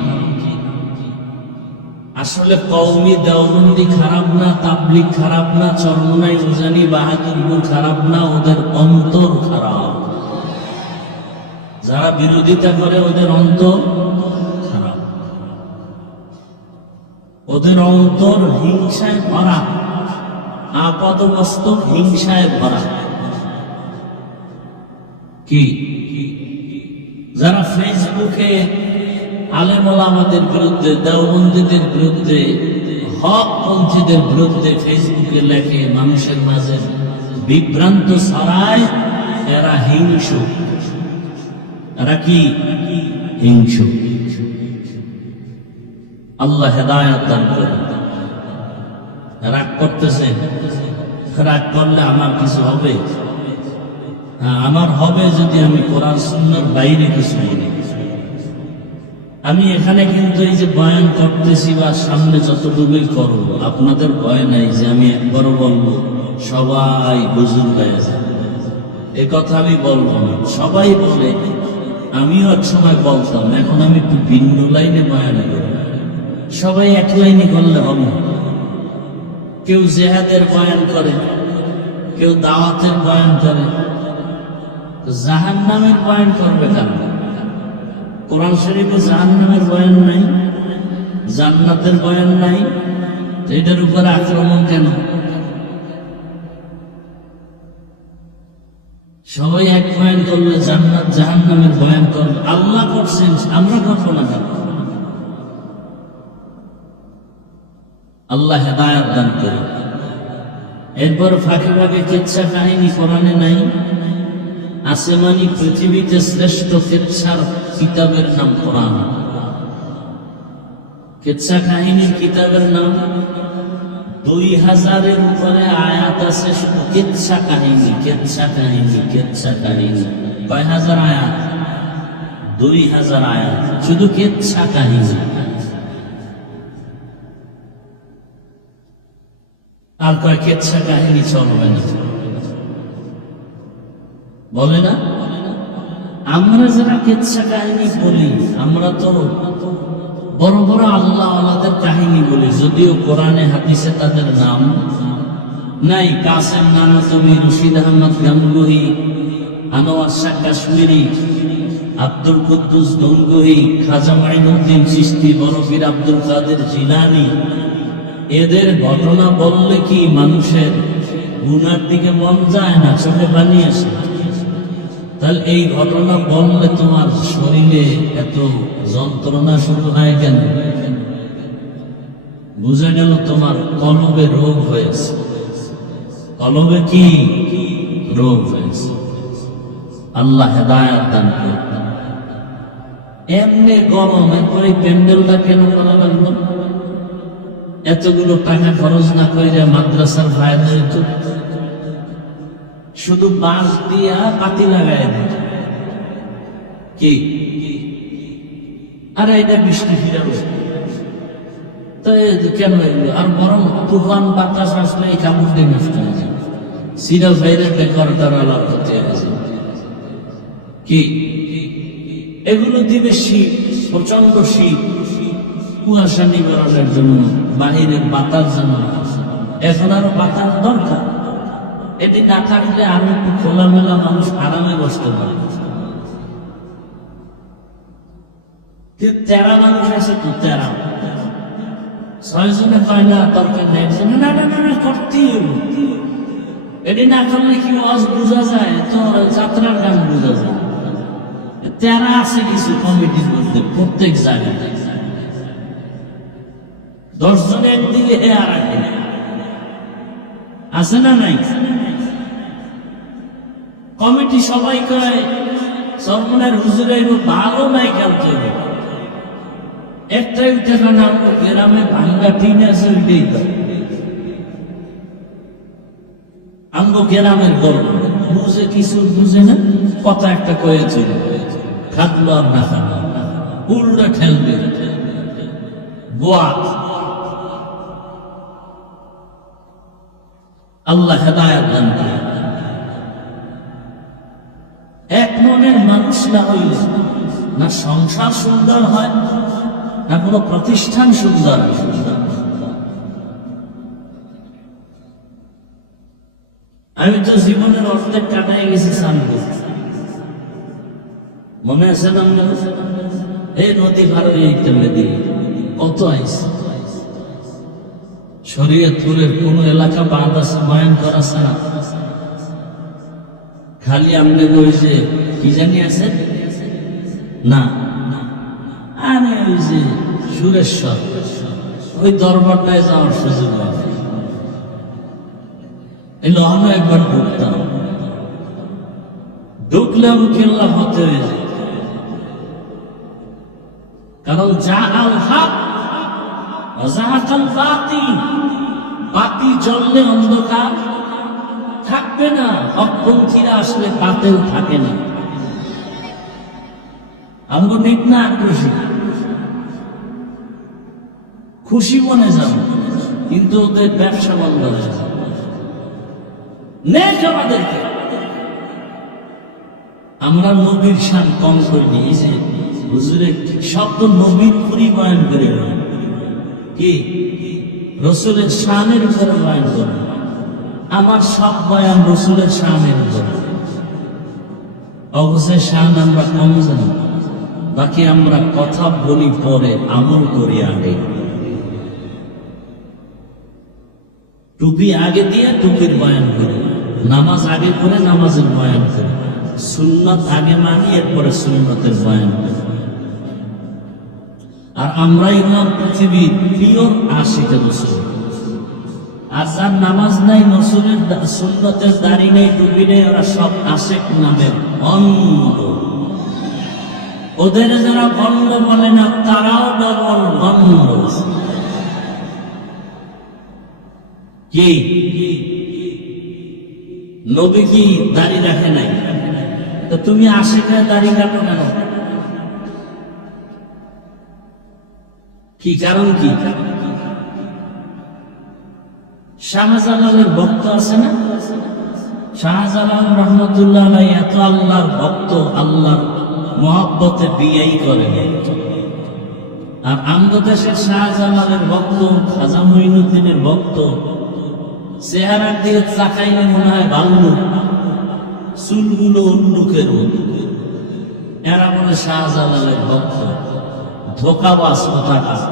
আসলে কওমি দেওবন্দি খারাপ না, তাবলীগ খারাপ না, চরমনাই, উজানি, বাহাদুরপুর খারাপ না, ওদের অন্তর খারাপ। যারা বিরোধিতা করে ওদের অন্তর খারাপ, ওদের অন্তর হিংসায় ভরা, আপাদমস্তক হিংসায় ভরা। কি? যারা ফেসবুকে আলেম ওলামাদের বিরুদ্ধে, দেওবন্দীদের বিরুদ্ধে, হকপন্থীদের বিরুদ্ধে ফেসবুকে লেখে, মানুষের মাঝে বিভ্রান্ত ছড়ায়, এরা হিংসুক। এরা কি? হিংসুক। আল্লাহ হেদায়েত দান করেন। রাগ করতেছে, রাগ করলে আমার কিছু হবে? হ্যাঁ, আমার হবে যদি আমি কোরআন সুন্নাহর বাইরে কিছু বলি। আমি এখানে কিন্তু এই যে বয়ান করতেছি বা সামনে যতটুকুই করব, আপনাদের ভয় নাই যে আমি একবারও বলবো সবাই হুজুর হয়ে যায়। এ কথা আমি বলবো না। সবাই বলে, আমিও এক সময় বলতাম, এখন আমি একটু ভিন্ন লাইনে বয়ান করি। সবাই এক লাইনে করলে হবে না। কেউ জেহাদের বয়ান করে, কেউ দাওয়াতের বয়ান করে, জাহান্নামের বয়ান করবে কেন? কোরআন শরীফে জাহান্নামের বয়ান নাই, জান্নাতের বয়ান নাই, এটার উপরে আক্রমণ কেন? সবাই এক বয়ান করলে জান্নাত জাহান্নামের বয়ান করবে, আল্লাহ করছেন, আমরা করবো না কেন? আল্লাহ হেদায়াত দান করে। এরপর ফাঁকে ফাঁকে কিচ্ছা কাহিনী কোরআনে নাই। আসমানি পৃথিবীতে শ্রেষ্ঠ কিচ্ছার কিতাবের নাম কোরআন। কিচ্ছা কাহিনীর কিতাবের নাম 2000-এর উপরে আয়াত আছে শুধু কিচ্ছা কাহিনী, কিচ্ছা কাহিনী, কিচ্ছা কাহিনী। কয় হাজার আয়াত? 2000 আয়াত শুধু কিচ্ছা কাহিনী। আর কয় কিচ্ছা কাহিনী চলবে না, বলে না? আমরা যারা কিচ্ছা কাহিনী বলি, আমরা তো বড় বড় আল্লাহ আল্লাহদের কাহিনী বলি, যদিও কোরআনে হাদিসে তাদের নাম নাই। কাসেম নানতবি, রশিদ আহমদ গাঙ্গুহি, আনোয়ার শাহ কাশ্মীরি, আব্দুল কুদ্দুস গঙ্গুহি, খাজা মাইনুদ্দিন চিশতি, বড় পীর আব্দুল কাদের জিলানী, এদের ঘটনা বললে কি মানুষের গুনার দিকে মন যায় না, চোখে পানি আসে? তাহলে এই ঘটনা বললে তোমার শরীরে এত যন্ত্রণা শুরু হয় কেন? বুঝে গেল তোমার কলবে রোগ হয়েছে। কলবে কি রোগ হয়েছে? আল্লাহ হেদায়াত দান করে। এমনি গরম, এরপরে প্যান্ডেলটা কেন করা লাগলো? এতগুলো টাকা খরচ না করে মাদ্রাসার ফায়দা হইতো, শুধু বাঁশ দিয়া পাতি লাগায় দিত। কি আরে এটা বৃষ্টি ফিরাল কেন এগুলো? আর বরং তুফান বাতাস আসলে এই কাপড় দিয়ে নষ্ট হয়ে যায়। সিরিয়াল ভাইরের বেকার তারা লাভ করতে গেছে। কি এগুলো দিবে শীত, প্রচন্ড শীত, কুয়াশা নিবারণের জন্য, বাহিরের বাতাস জন্য। এখন আরো বাতাস দরকার। এটি না থাকলে আমি একটু খোলামেলা মানুষ আরামে বসতে পারে। তেরা মানুষ আছে তো, তেরা 6 জনে কয় না দরকার নেই, না না না করতেই হবে। এটি না করলে কি ওয়াজ বোঝা যায়? তো যাত্রার গান বোঝা যায়। তেরা আছে কিছু কমিটির মধ্যে, প্রত্যেক জায়গায় 10 জন একদিকে এ আর আছে না নাই? কমিটি সবাই কয় সরমনের হুজুরের ভালো নাই খেলতে হবে। একটাই উঠে নাম গ্রামে ভাঙ্গা টিন আছে, ওইটাই তো আমগো গ্রামের গল্প। বুঝে কিছু বুঝে না, কথা একটা কয়েছিল, খাটলো আর না খাটলো উল্টা খেলবে। গোয়া আল্লাহ হেদায়াত দান করে। এক মনের মানুষ না হইলে না সংসার সুন্দর হয়, না কোনো প্রতিষ্ঠান সুন্দর। আমি তো জীবনের অর্ধেক কাটাই গেছি সামনে, মনে আছে না? এই নদী পার হয়ে দিয়ে কত আইছে। শরীয়তপুরের কোন এলাকা বাদ আছে ভয়ঙ্কর আছে না? খালি আমনে ওই যে কি জানি আছে না, আরে ওই যে সুরেশ্বর, ওই দরবারটায় যাওয়ার সুযোগ হয়। এলো আমরা একবার ঢুকতাম, ঢুকলাম কেল্লা হতে হয়ে যায়। কারণ যা আল হক বাতি জ্বললে অন্ধকার থাকবে না, হকপন্থীরা আসলে বাতিল থাকে না। আমরা নিক না আক্রোশী, খুশি মনে যাব, কিন্তু ওদের ব্যবসা বন্ধ হয়ে যাবে। নেক আমাদেরকে, আমরা নবীর শান কম করে নিয়েছি। হুজুরের শব্দ নবীর পরিবয়ন করে কি রসুলের শানের উপরে বয়ান করবে। আমার সব বয়ান রসুলের শানের উপরে। অবশ্যই শান আমরা কম জানি, বাকি আমরা কথা বলি পরে, আমল করি আগে। টুপি আগে দিয়ে টুপির বয়ান করি, নামাজ আগে করে নামাজের বয়ান করে, সুন্নাত আগে মানি এরপরে সুন্নাতের বয়ান করে। আর আমরাই হলাম পৃথিবীর পিওর আশিকে রাসূল। আর যার নামাজ নাই, রাসূলের সুন্নতের দাড়ি নেই, টুপি নেই, ওরা সব আশিক নামের অন্ধ। ওদের যারা ভণ্ড বলে না, তারাও ডবল ভণ্ড। কি নবী কি দাড়ি রাখে নাই? তো তুমি আশিকের দাড়ি কাটো কেন? কি কারণ? কি শাহজালালের ভক্ত আছে না? শাহজালাল রহমতুল্লাহ আলাইহি এত আল্লাহর ভক্ত, আল্লাহর মহব্বতে বিয়েই করে। আর আমাদের দেশের শাহজালালের ভক্ত, খাজা মঈনুদ্দিনের ভক্ত, চেহারার দিকে চাকাইলে মনে হয় ভাল্লুক, চুলগুলো উল্লুকের মতো। এরা বলে শাহজালালের ভক্ত। ধোকাবাজ কোথাকার।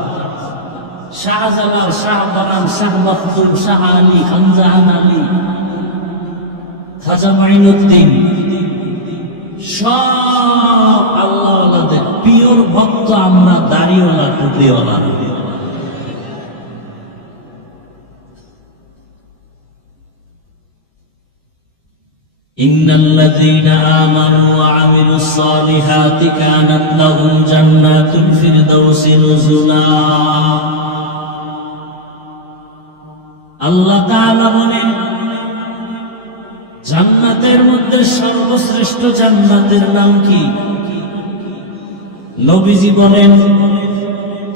শাহজালাল, শাহবারান, শাহ মখদুম, শাহ আলী, খানজাহান আলী, খাজা মঈনুদ্দিন সব আল্লাহওয়ালাদের পিওর ভক্ত আমরা, দাড়িওয়ালা টুপিওয়ালা। ইন্নাল্লাযীনা আমানু ওয়া আমিলুস সালিহাতি কানাত লাহুম জান্নাতুল ফিরদাউসি নুজুলা। আল্লাহ তাআলা বলেন, জান্নাতের মধ্যে সর্বশ্রেষ্ঠ জান্নাতের নাম কি? নবীজি বলেন,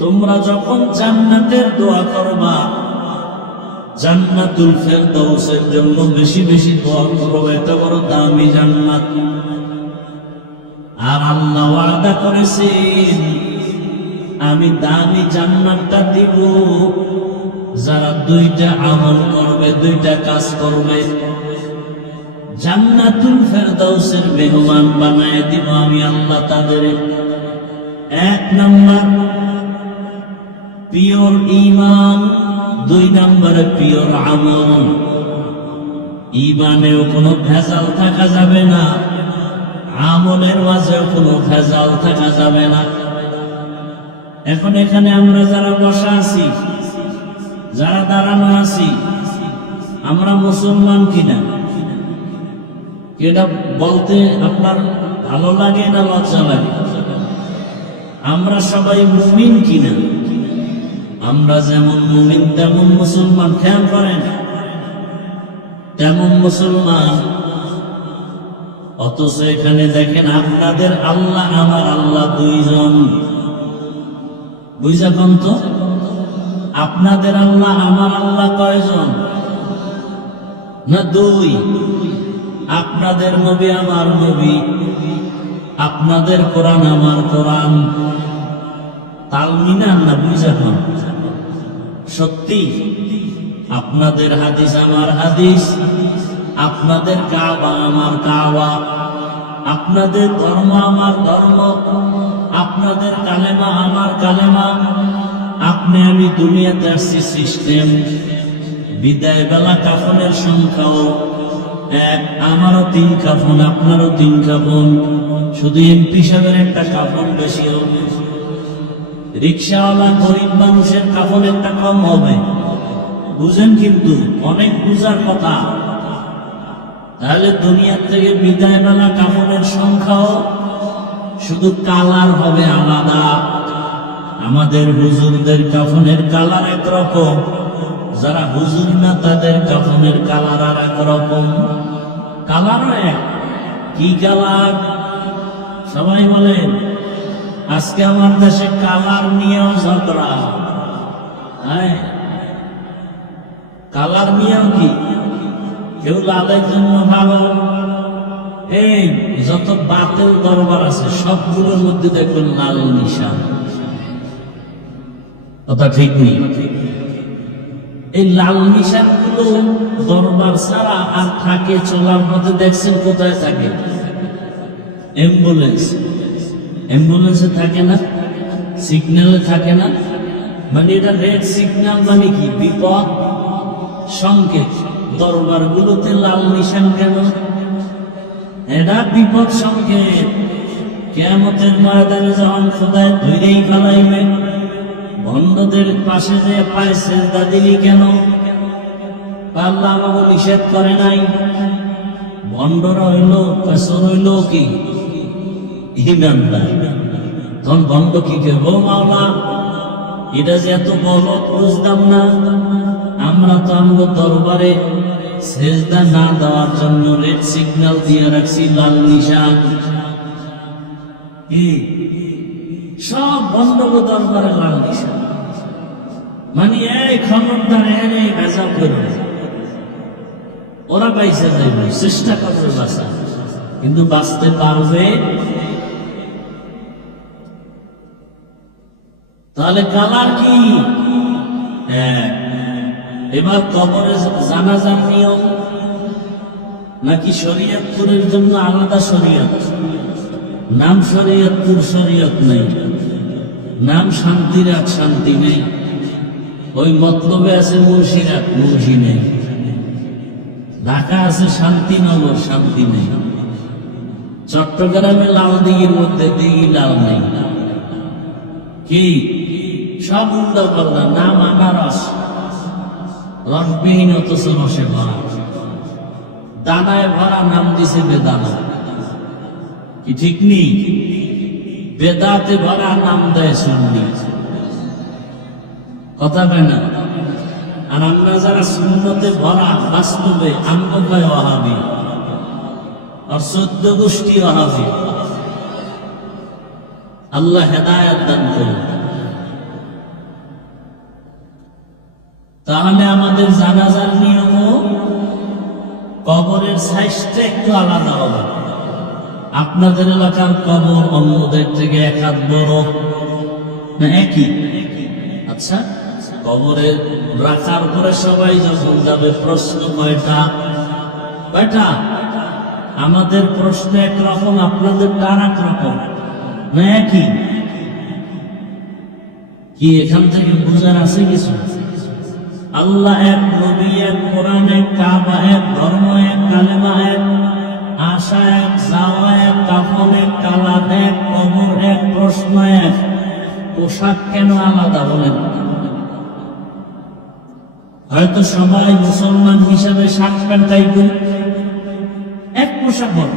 তোমরা যখন জান্নাতের দোয়া করবা, জান্নাতুল ফিরদাউসের জন্য বেশি বেশি দোয়া করো, এত বড় দামি জান্নাত। আর আল্লাহ ওয়াদা করেছেন, আমি দামি জান্নাতটা দিব যারা দুইটা আমল করবে, দুইটা কাজ করবে। জান্নাতুল ফিরদাউসের মেহমান বানায় দিব আমি আল্লাহ তাদের। এক নাম্বার পিওর ঈমান, দুই নম্বরে পিওর আমল। ঈমানেও কোনো ভেজাল থাকা যাবে না, আমলের মাঝেও কোনো ভেজাল থাকা যাবে না। এখন এখানে আমরা যারা বসা আছি, যারা দাঁড়ানো আছি, আমরা মুসলমান কিনা? এটা বলতে আপনার ভালো লাগে না লজ্জা লাগে? আমরা সবাই মুমিন কিনা? আমরা যেমন মুমিন তেমন মুসলমান, খেয়াল করেন, তেমন মুসলমান। অথচ এখানে দেখেন আপনাদের আল্লাহ আমার আল্লাহ দুইজন। বুঝাবেন তো, আপনাদের আল্লাহ আমার আল্লাহ কয়জন? না দুই। আপনাদের নবী আমার নবী, আপনাদের কোরআন আমার কোরআন। তাল মিলান না? বুঝাবেন সত্যি? আপনাদের হাদিস আমার হাদিস, আপনাদের কাবা আমার কাবা, আপনাদের ধর্ম আমার ধর্ম, আপনাদের কালেমা আমার কালেমা। আপনি আমি দুনিয়াতে আসছি সিস্টেম। বিদায় বেলা কাফনের সংখ্যাও এক, আমারও 3 কাফন, আপনারও 3 কাফন। শুধু এমপি সাহেবের একটা কাফন বেশি হবে, রিক্সাওয়ালা গরিব মানুষের কাফন একটা কম হবে। বুঝেন? কিন্তু অনেক বুঝার কথা। তাহলে দুনিয়ার থেকে বিদায় বেলা কাফনের সংখ্যাও শুধু কালার হবে আলাদা। আমাদের হুজুরদের কাফনের কালার একরকম, যারা হুজুর না তাদের কাফনের কালার আর একরকম। কালারও এক। কি কালার? সবাই বলেন। আজকে আমার দেশে কালার নিয়েও ঝগড়া। হ্যাঁ, কালার নিয়েও কি? কেউ লালের জন্য ভালো। এই যত বাতিল দরবার আছে সবগুলোর মধ্যে দেখবেন লাল নিশান। কথা ঠিক নেই? এই লাল নিশান গুলো দরবার ছাড়া আর থাকে চলার পথে দেখছেন কোথায় থাকে? অ্যাম্বুলেন্সে থাকে না, সিগন্যালে থাকে না। মানে এটা রেড সিগন্যাল, মানে কি? বিপদ সংকেত। দরবারগুলোতে লাল নিশান কেন? এটা বিপদ সংকেত। কিয়ামতের ময়দানে যখন খোদায় ধৈরেই ফেলাইবে, ভণ্ডদের পাশে যে পায়ে সেজদা দিলি কেন? আল্লাহ আমাকে নিষেধ করে নাই। ভণ্ডরা হইল পেছর হইল কি ইমানদার, তখন ভণ্ড কি কে ও মাওলা, এটা যে এত বড় বুঝতাম না। আমরা তো আমাদের দরবারে সেজদা না দেওয়ার জন্য রেড সিগন্যাল দিয়ে রাখছি, লাল নিশান। সব বন্ধব দরবারে লাল নিশান, মানে এই খবরদার এনে গাজা করো। ওরা পাইছে যাইবে, চেষ্টা করবে বাঁচা, কিন্তু বাঁচতে পারবে? তাহলে কালার কি? এবার কবরে জানাজার নিয়ম নাকি শরীয়তপুরের জন্য আলাদা শরীয়ত? নাম শরীয়তপুর, শরীয়ত নেই। নাম শান্তিরাত, শান্তি নেই। ওই মতলবে আছে মুন্সিরাত, মুন্সি নেই। ঢাকা আছে শান্তিনগর, শান্তি নেই। চট্টগ্রামে লাল দিঘির মধ্যে দিঘি লাল নেই। কি সব উল্টো পাল্টা নাম, আনারস রসবিহীন অথচ রসে ভরা, দানায় ভরা নাম দিছে বেদানা। কি ঠিক নেই? বেদাতে ভরা নাম দেয় সুন্নি, কথা কয় না। আর আমরা যারা সুন্নতে ভরা, বাস্তবে আমগোপায় ওয়াহাবি আর 14 গোষ্ঠী ওয়াহাবি। আল্লাহ হেদায়েত দান করুন। তাহলে আমাদের জানাজার নিয়মও কবরের সাইজটা একটু আলাদা হবে। আপনাদের এলাকার কবর অন্যদের থেকে এক হাত বড় না একই? আচ্ছা, কবরে রাখার পরে সবাই যখন যাবে, প্রশ্ন কয়টা? কয়টা? আমাদের প্রশ্ন একরকম, আপনাদের তার একরকম না একই? কি এখান থেকে বোঝার আছে কিছু? আল্লাহ এক, নবী এক, কোরআন এক, কাবা এক, ধর্ম এক, কালেমা এক, আশা এক, যাওয়া এক, কাফন এক, কালার এক, কবর এক, প্রশ্ন এক। পোশাক কেন আলাদা বলেন? হয়তো সবাই মুসলমান হিসাবে শার্ট প্যান্ট টাই করি, এক পোশাক বলে,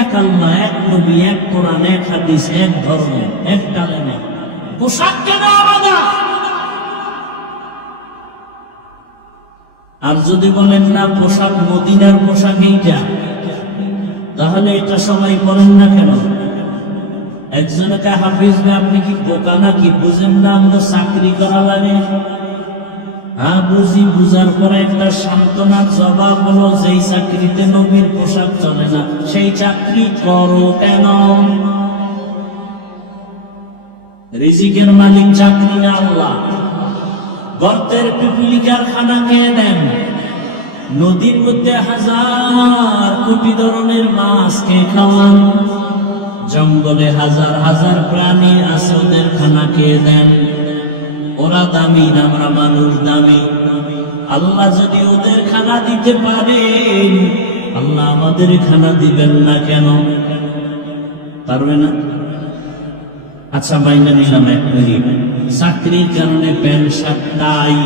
এক আল্লাহ, এক নবী, এক কোরআন, এক হাদিস, এক ধর্ম, এক কালেমা। পোশাক কেন আলাদা? আর যদি বলেন না পোশাক মদিনার পোশাক এইটা, তাহলে এটা সবাই পড়েন না কেন? একজনকে হাফিজ, আপনি কি বোকা নাকি? বুঝেন না আমরা চাকরি করা লাগে? হ্যাঁ বুঝি। বুঝার পরে একটা সান্ত্বনার জবাব হলো, যেই চাকরিতে নবীর পোশাক চলে না সেই চাকরি করো কেন? রিজিকের মালিক চাকরি না আল্লাহ। গর্তের পিপিলি কারখানা কে দেন? নদীর মধ্যে হাজার কোটি ধরনের মাছ কে খাওয়ান? জঙ্গলে হাজার হাজার প্রাণী আছে, ওদের খানা কে দেন? ওরা দামি, আমরা মানুষ দামি। আল্লাহ যদি ওদের খানা দিতে পারেন, আল্লাহ আমাদের খানা দিবেন না কেন? পারবে না? আচ্ছা মাইনা নিলাম এক মিনিট, চাকরির কারণে প্যান্ট শার্ট নাই,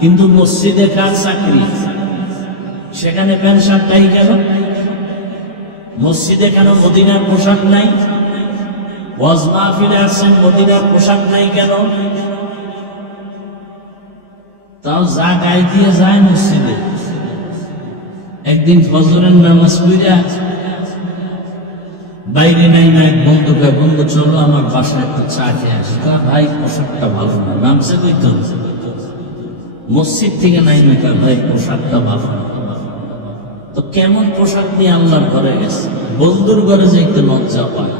কিন্তু মসজিদে কার চাকরি? সেখানে প্যান্ট শার্ট নাই কেন? মসজিদে কেন মদিনার পোশাক নাই? ওয়াজ মাহফিলে আসছেন, মদিনার পোশাক নাই কেন? তাও যা গায়ে দিয়ে যায় মসজিদে। একদিন ফজরের নামাজ পড়া বাইরে নাই না, এক বন্ধুকে, বন্ধু চলো আমার বাসায় একটু চা খেয়ে আসি। ভাই পোশাকটা ভালো না, নামছে কইতো মসজিদ থেকে নাই না, ভাই পোশাকটা ভালো না। তো কেমন পোশাক নিয়ে আল্লাহর ঘরে গেছে? বন্ধুর ঘরে যাইতে লজ্জা পায়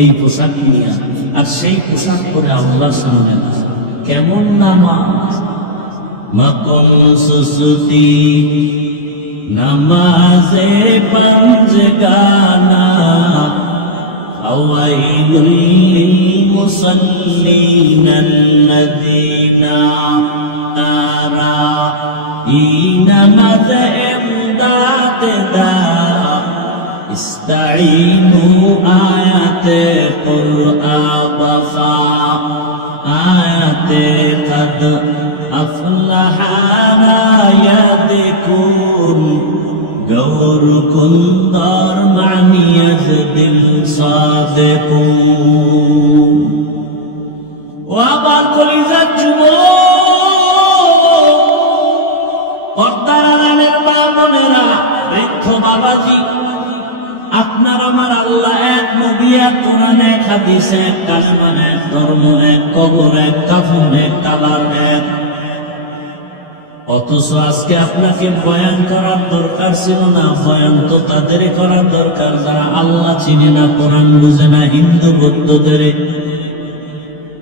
এই পোশাক নিয়ে, আর সেই পোশাক পরে আল্লাহর সামনে কেমন নামাজ? মাকম সুসুতি নামাজে পঞ্জগানা, আওয়াইলুল মুসাল্লিন আল্লাযীনা তারা নামাজ এমদাদ দা ইস্তাঈনু আয়াতে কুরআন ওয়াফা আয়াতে কদ আফলাহা রায়াদিকুন গৌর কুন্দর মানিয়াজ দিল সাদেকুন। ও আমার কলিজার যুবক, পর্দার আড়ালের মা বোনেরা, বৃদ্ধ বাবাজি, আপনার আমার আল্লাহ এক, নবী এক, কোরআন এক, হাদিস এক, আসমান এক, ধর্ম এক, কবর এক, কাফন এক, কালার এক। অথচ আজকে আপনাকে বয়ান করার দরকার ছিল না। বয়ান তো তাদের করার দরকার যারা আল্লাহ চিনে না, কোরআন বুঝে না, হিন্দু বৌদ্ধদের।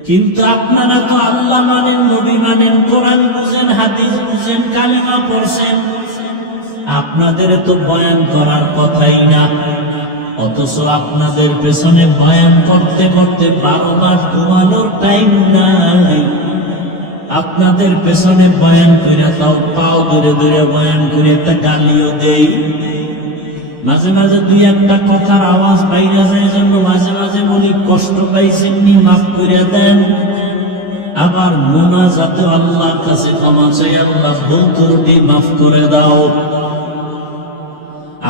কিন্তু আপনারা তো আল্লাহ মানেন, নবী মানেন, কোরআন বুঝেন, হাদিস বুঝেন, কালেমা পড়ছেন, আপনাদের তো বয়ান করার কথাই না। অথচ আপনাদের পেছনে বয়ান করতে করতে 12 মাস ঘুমানোর টাইম নাই। আপনাদের পেছনে বয়ান করে তাও পাও ধরে ধরে বয়ান করে একটা গালিও দেই। মাঝে মাঝে দুই একটা কথার আওয়াজ বাইরে যায়, জন্য মাঝে মাঝে বলি কষ্ট পাইছেননি, মাফ করে দেন। আবার মুনাজাতে আল্লাহর কাছে ক্ষমা চাই, আল্লাহ ভুল ত্রুটি মাফ করে দাও।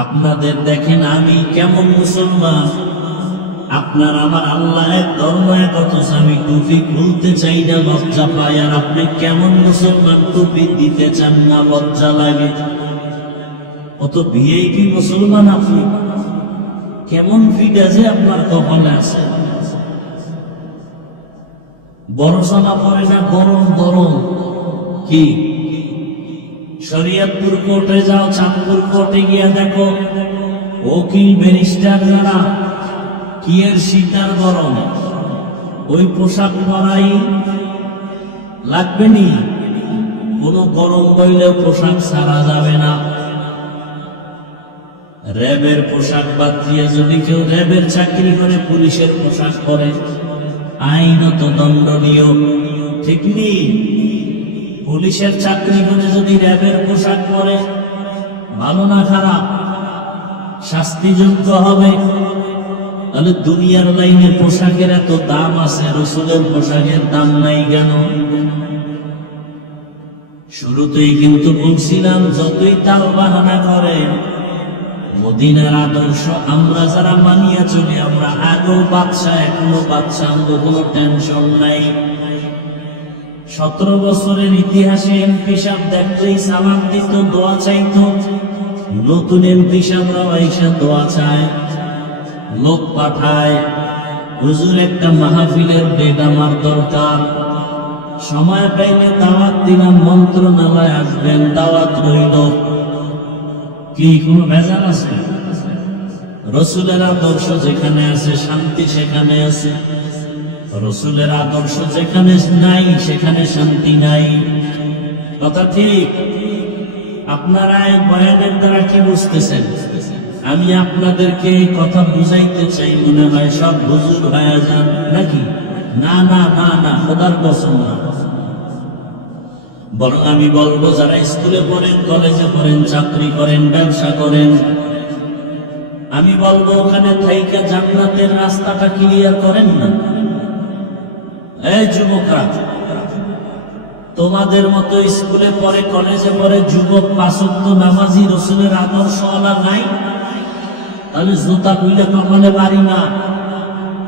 আপনাদের দেখেন আমি কেমন মুসলমান, আপনার আমার আল্লাহ এক, ধর্ম এক, অথচ আমি টুপি খুলতে চাই না, লজ্জা পাই। আর আপনি কেমন মুসলমান, টুপি দিতে চান না, লজ্জা লাগে। কত ভিআইপি মুসলমান আপনি, কেমন ফিটা যে আপনার কপালে আছে। বড় জামা পরে না, গরম গরম। কি শরীয়তপুর কোর্টে যাও, চাঁদপুর কোর্টে গিয়া দেখো উকিল ব্যারিস্টার যারা, কি এর শীতার গরম, ওই পোশাক পরাই লাগবে নি। কোনো গরম হইলেও পোশাক ছাড়া যাবে না। র্যাবের পোশাক বাদ দিয়ে যদি কেউ র্যাবের চাকরি করে পুলিশের পোশাক পরে, আইনত দণ্ডনীয়, ঠিক নেই? পুলিশের চাকরি করে যদি র্যাবের পোশাক পরে, ভালো না খারাপ, শাস্তিযোগ্য হবে। তাহলে দুনিয়ার লাইনে পোশাকের এত দাম আছে, রসুলের পোশাকের দাম নাই কেন? শুরুতেই কিন্তু বলছিলাম, যতই তাল বাহানা করেন, মদিনার আদর্শ আমরা যারা মানিয়া চলি, আমরা আগেও বাদশা, এখনো বাদশা, আমাদের কোনো টেনশন নাই। 17 বছরের ইতিহাসে এমপি সাহেব দেখলেই সালাম দিত, দোয়া চাইতো। নতুন এমপি সাহেবরাও আইসা দোয়া চায়, লোক পাঠায়, হুজুর একটা মাহফিলের বেদ আমার দরকার, সময় পাইলে দাওয়াত দিলাম, মন্ত্রণালয় আসবেন, দাওয়াত রইল। কি কোনো ভেজাল আছে? রসুলের আদর্শ যেখানে আছে শান্তি সেখানে আছে, রসুলের আদর্শ যেখানে নাই সেখানে শান্তি নাই। কথা ঠিক? আপনারা এই বয়ানের দ্বারা কি বুঝতেছেন? আমি আপনাদেরকে কথা বুঝাইতে চাই, মনে হয় সব হুজুর হয়ে যান নাকি? না না না না, খোদার কসম না। বরং আমি বলবো, যারা স্কুলে পড়েন, কলেজে পড়েন, চাকরি করেন, ব্যবসা করেন, আমি বলবো ওখানে থাইকা জান্নাতের রাস্তাটা ক্লিয়ার করেন না। এই যুবকরা, তোমাদের মতো স্কুলে পড়ে, কলেজে পড়ে যুবক 5 ওয়াক্ত নামাজি, রসুলের আদর্শওয়ালা নাই? তাহলে জুতা খুলে কপালে বাড়ি না।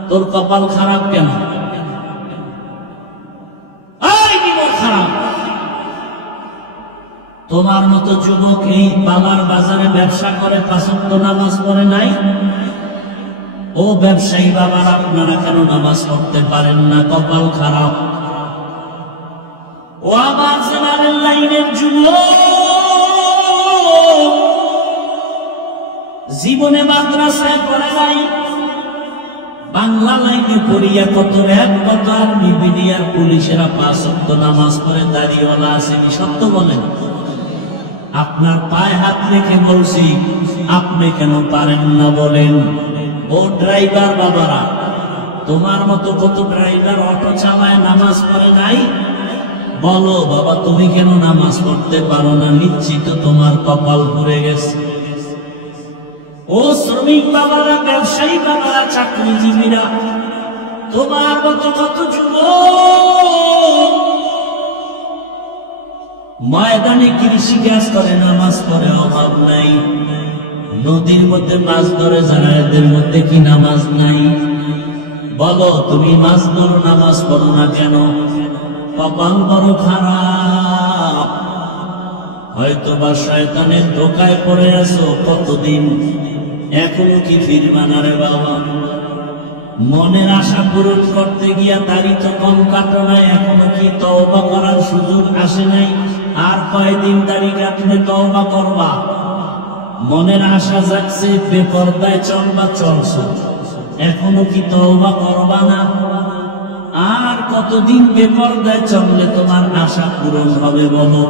তোর কপাল খারাপ কেন? খারাপ। তোমার মতো যুবক এই বালার বাজারে ব্যবসা করে, 5 ওয়াক্ত নামাজ পড়ে নাই? ও ব্যবসায়ী বাবার, আপনারা কেন নামাজ পড়তে পারেন না? কপাল খারাপ। ও আমার জামালের লাইনের যুবক, জীবনে মাদ্রাসায় পড়ে নাই, বাংলা লাইনে পড়িয়া কত র্যাব, কত আর্মি, বিডিআর, পুলিশেরা 5 ওয়াক্ত নামাজ পড়ে, দাড়িওয়ালা আসেনি। সত্য বলেন? আপনার পায়ে হাত রেখে বলছি, আপনি কেন পারেন না বলেন? ও ড্রাইভার বাবারা, তোমার মতো কত ড্রাইভার অটো চালায়, নামাজ পড়ে নাই? বলো বাবা তুমি কেন নামাজ পড়তে পারো না? নিশ্চিত তোমার কপাল পুড়ে গেছে। ও শ্রমিক বাবারা, ব্যবসায়ী বাবারা, চাকরিজীবীরা, তোমার মতো কত যুবক ময়দানে কৃষি কাজ করে, নামাজ পড়ে, অভাব নাই। নদীর মধ্যে মাছ ধরে যারা, এদের মধ্যে কি নামাজ নাই? বলো তুমি মাছ ধরো, নামাজ পড়ো না কেন? কপাল বড় খারাপ। হয়তো বা শয়তানের ধোকায় পড়ে আছো কতদিন, এখনো কি ফিরবা না রে বাবা? মনের আশা পূরণ করতে গিয়া তারই তো কম কাটো নাই, এখনো কি তওবা করার সুযোগ আসে নাই? আর কয়দিন দাড়ি কাটলে তওবা করবা? মনের আশা জাগছে, বেপরদায় চলবা, চলছো, এখনো কি তওবা করবা না? আর কতদিন বেপরদায় চললে তোমার আশা পূরণ হবে বলো?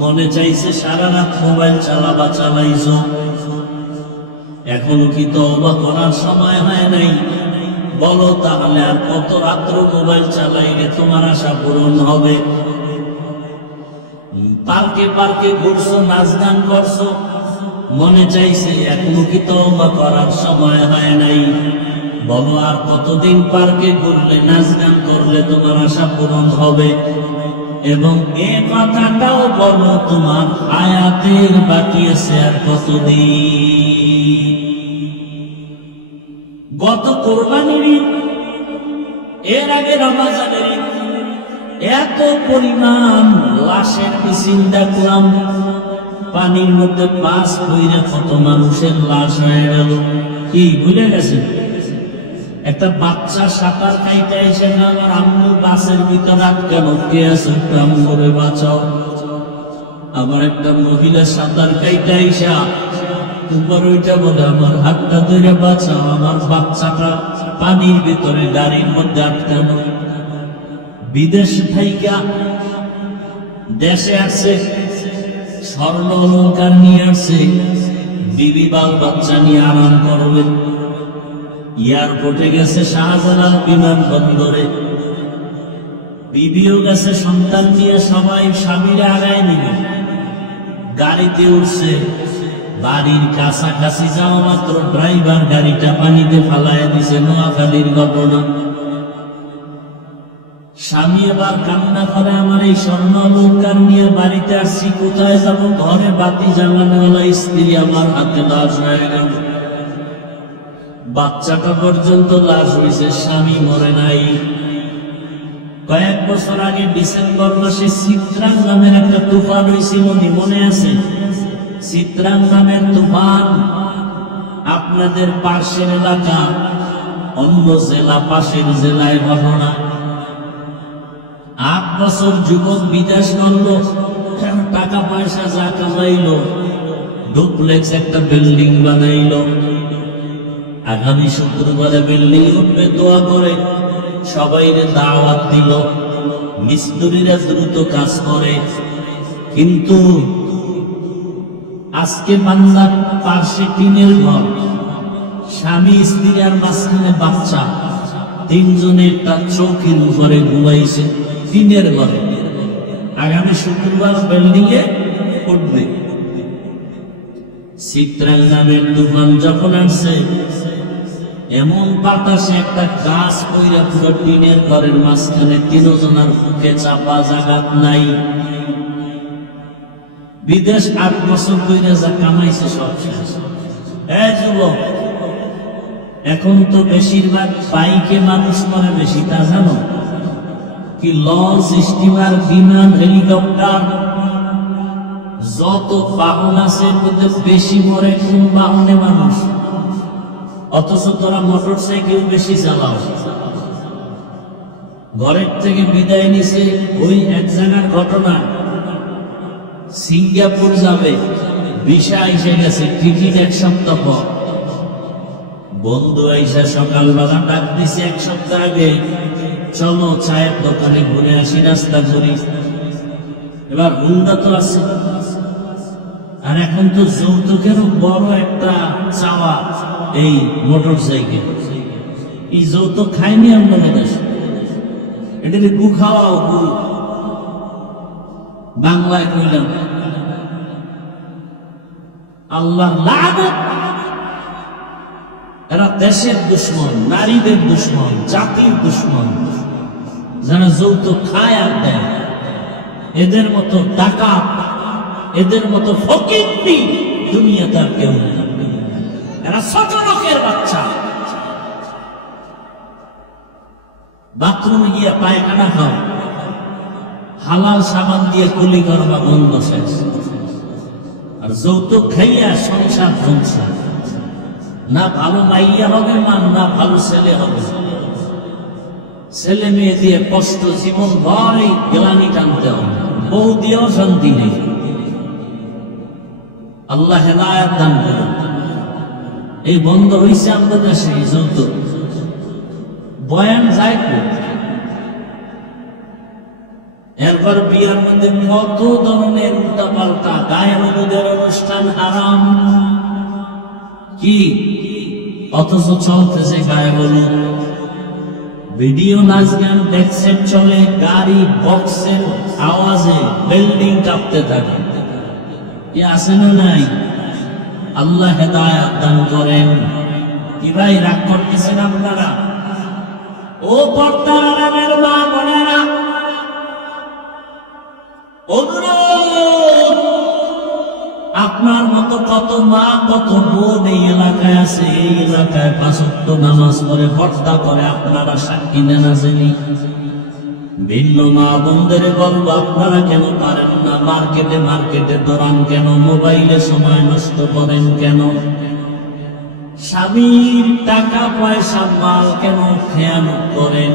মনে চাইছে সারা রাত মোবাইল চালাবা, চালাইছো, এখনো কি তওবা করার সময় হয় নাই? বলো তাহলে আর কত রাত্র মোবাইল চালাইলে তোমার আশা পূরণ হবে? পার্কে পার্কে ঘুরছো, নাচ গান করছো, মনে চাইছে, এখনো কি তওবা করার সময় হয় নাই? বলো আর কতদিন পার্কে ঘুরলে, নাচ গান করলে তোমার আশা পূরণ হবে? এবং এ কথাটাও বলো, তোমার হায়াতের বাকি আছে আর কতদিন? গত কোরবানির ঈদ, এর আগে রমজানের ঈদ, এত পরিমাণ লাশের মিছিল দেখলাম। পানির মধ্যে মাছ বইরে কত মানুষের লাশ হয়ে গেল। কি ভুলে গেছে? একটা বাচ্চা সাঁতার কাইতে এসে আমার আম্মু বাসের ভিতর আটকানো, কে আছে একটু আম্মুরে বাঁচাও। আবার একটা মহিলা সাঁতার কাইতে এসা উপর ওইটা বলে আমার হাতটা ধরে বাঁচাও, আমার বাচ্চাটা পানির ভিতরে গাড়ির মধ্যে আটকানো। বিদেশ থাইকা দেশে আসছে, স্বর্ণ অলঙ্কার নিয়ে আসছে, বিবি বাল বাচ্চা নিয়ে আরাম করবে। এয়ারপোর্টে গেছে, শাহজালাল বিমানবন্দরে বিবিও গেছে সন্তান নিয়ে, সবাই স্বামীরে আগায় নিবে, গাড়িতে উঠছে। বাড়ির কাছাকাছি যাওয়া মাত্র ড্রাইভার গাড়িটা পানিতে ফালাইয়া দিছে। নোয়াখালীর ঘটনা। স্বামী এবার কান্না করে, আমার এই স্বর্ণ অলঙ্কার নিয়ে বাড়িতে আসছি, কোথায় যাব? ঘরে বাতি জ্বালানোওয়ালা স্ত্রী আমার হাতে লাশ হয়ে গেল। বাচ্চাটা পর্যন্ত লাশ হয়েছে, স্বামী মরে নাই। কয়েক বছর আগে ডিসেম্বর মাসে চিত্রাং নামের একটা তুফান হয়েছিল, মনে আছে? চিত্রাং নামের তুফান আপনাদের পাশের এলাকা, অন্য জেলা, পাশের জেলায় ঘটনা। 8 বছর যুবক বিদেশ করলো, টাকা পয়সা যা কামাইলো, ডুপ্লেক্স একটা বিল্ডিং বানাইলো। আগামী শুক্রবারে বিল্ডিং উঠবে, দোয়া করে সবাইরে দাওয়াত দিল। মিস্ত্রিরা দ্রুত কাজ করে, কিন্তু আজকে বাংলার পাশে টিনের ঘর, স্বামী স্ত্রী আর মাঝখানে বাচ্চা, 3 জনের তার চৌকির উপরে ঘুমাইছে টিনের ঘরে। আগামী শুক্রবার বিল্ডিং এ উঠবে। চিত্রাং নামের তুফান যখন আসছে, এমন বাতাসে একটা গাছ পইরা পুরো টিনের ঘরের মাঝখানে 3 জনের বুকে চাপা, জাগাত নাই। বিদেশ 8 বছর কইরা যা কামাইছে সব শেষ। এই যুবক, এখন তো বেশিরভাগ বাইকে মানুষ মরে বেশি, তা জানো? কি লঞ্চ, স্টিমার, বিমান, হেলিকপ্টার, যত বাহন আছে এর মধ্যে বেশি মরে কোন বাহনে মানুষ? অথচ তোরা মোটর সাইকেল বেশি চালাও। ঘরের থেকে বিদায় নিছে, ওই এক জায়গার ঘটনা, সিঙ্গাপুর যাবে, ভিসা এসে গেছে, টিকিট 1 সপ্তাহ পর। বন্ধু আইসা সকালবেলা ডাক দিছে 1 সপ্তাহ আগে, চলো চায়ের দোকানে ঘুরে আসি, রাস্তা ঘুরি। এবার হুন্ডা তো আছে, আর এখন তো যৌতুকেরও বড় একটা চাওয়া এই মোটর সাইকেল। এই যৌতুক খাইনি আমরা দেশে, এটা গু খাওয়াও, গু বাংলায় কইলাম আল্লাহ লানত। এরা দেশের দুশ্মন, নারীদের দুশ্মন, জাতির দুশ্মন, যারা যৌতুক খায় আর দেয়। এদের মতো ডাকাত, এদের মতো ফকিন্নি দুনিয়াতে আর কেউ নেই। এরা ছোট লোকের বাচ্চা। বাথরুমে গিয়ে পায়খানা খাও, হালাল সাবান দিয়ে কুলি করবা, বন্ধ শেষ। আর যৌতুক খাইয়া সংসার ধ্বংস। না ভালো মাইয়া হবে মান, না ভালো ছেলে হবে। ছেলে মেয়ে দিয়ে কষ্ট, জীবন ভয় গেলানি টানতে হবে, বউ দিয়েও শান্তি নেই। আল্লাহ হেদায়েত দান করুন। এই বন্ধ হয়েছে আমাদের দেশে যৌতুক। বয়ান যায় এরপর বিয়ার মধ্যে কত ধরনের উল্টা পাল্টা, গায়ে হলুদের অনুষ্ঠান হারাম কি, অথচ চলতেছে গায়ে হলুদ। ভিডিও নাচ গান ডেক্সেট চলে, গাড়ি বক্সের আওয়াজে বিল্ডিং কাঁপতে থাকে। কি আছে না নাই? আল্লাহ হেদায়েত দান করেন। কি ভাই রাগ করতেছেন আপনারা? ও পর্দার আড়ালের মা বোনেরা, অনুরোধ, আপনার মতো কত মা কত বোন এই এলাকায় আছে, এই এলাকায় 5 ওয়াক্ত নামাজ পড়ে, পর্দা করে, আপনারা সাক্ষী নেন আসেনি? ভিন্ন মা বোনদের বলবো, আপনারা কেন পারেন না? মার্কেটে দৌড়ান কেন? মোবাইলে সময় নষ্ট করেন কেন? স্বামীর টাকা পয়সা মাল কেন খেয়ানত করেন?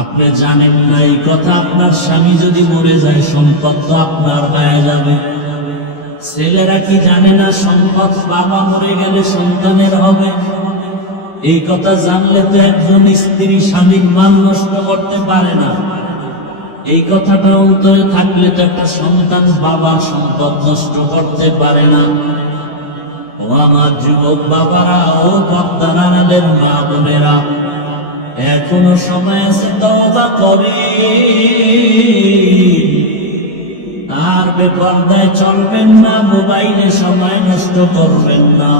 আপনি জানেন না এই কথা? আপনার স্বামী যদি মরে যায়, সম্পদ তো আপনার হয়ে যাবে। ছেলেরা কি জানে না সম্পদ বাবা মরে গেলে সন্তানের হবে? এই কথা জানলে তো একজন স্ত্রী স্বামীর মান নষ্ট করতে পারে না। এই কথাটা অন্তরে থাকলে তো একটা সন্তান বাবার সম্পদ নষ্ট করতে পারে না। ও আমার যুবক বাবারা, ও পর্দার আড়ালের মা বোনেরা, এখনো সময় আছে, তওবা করেন। আর বেপরদায় চলবেন না, মোবাইলে সময় নষ্ট করবেন না,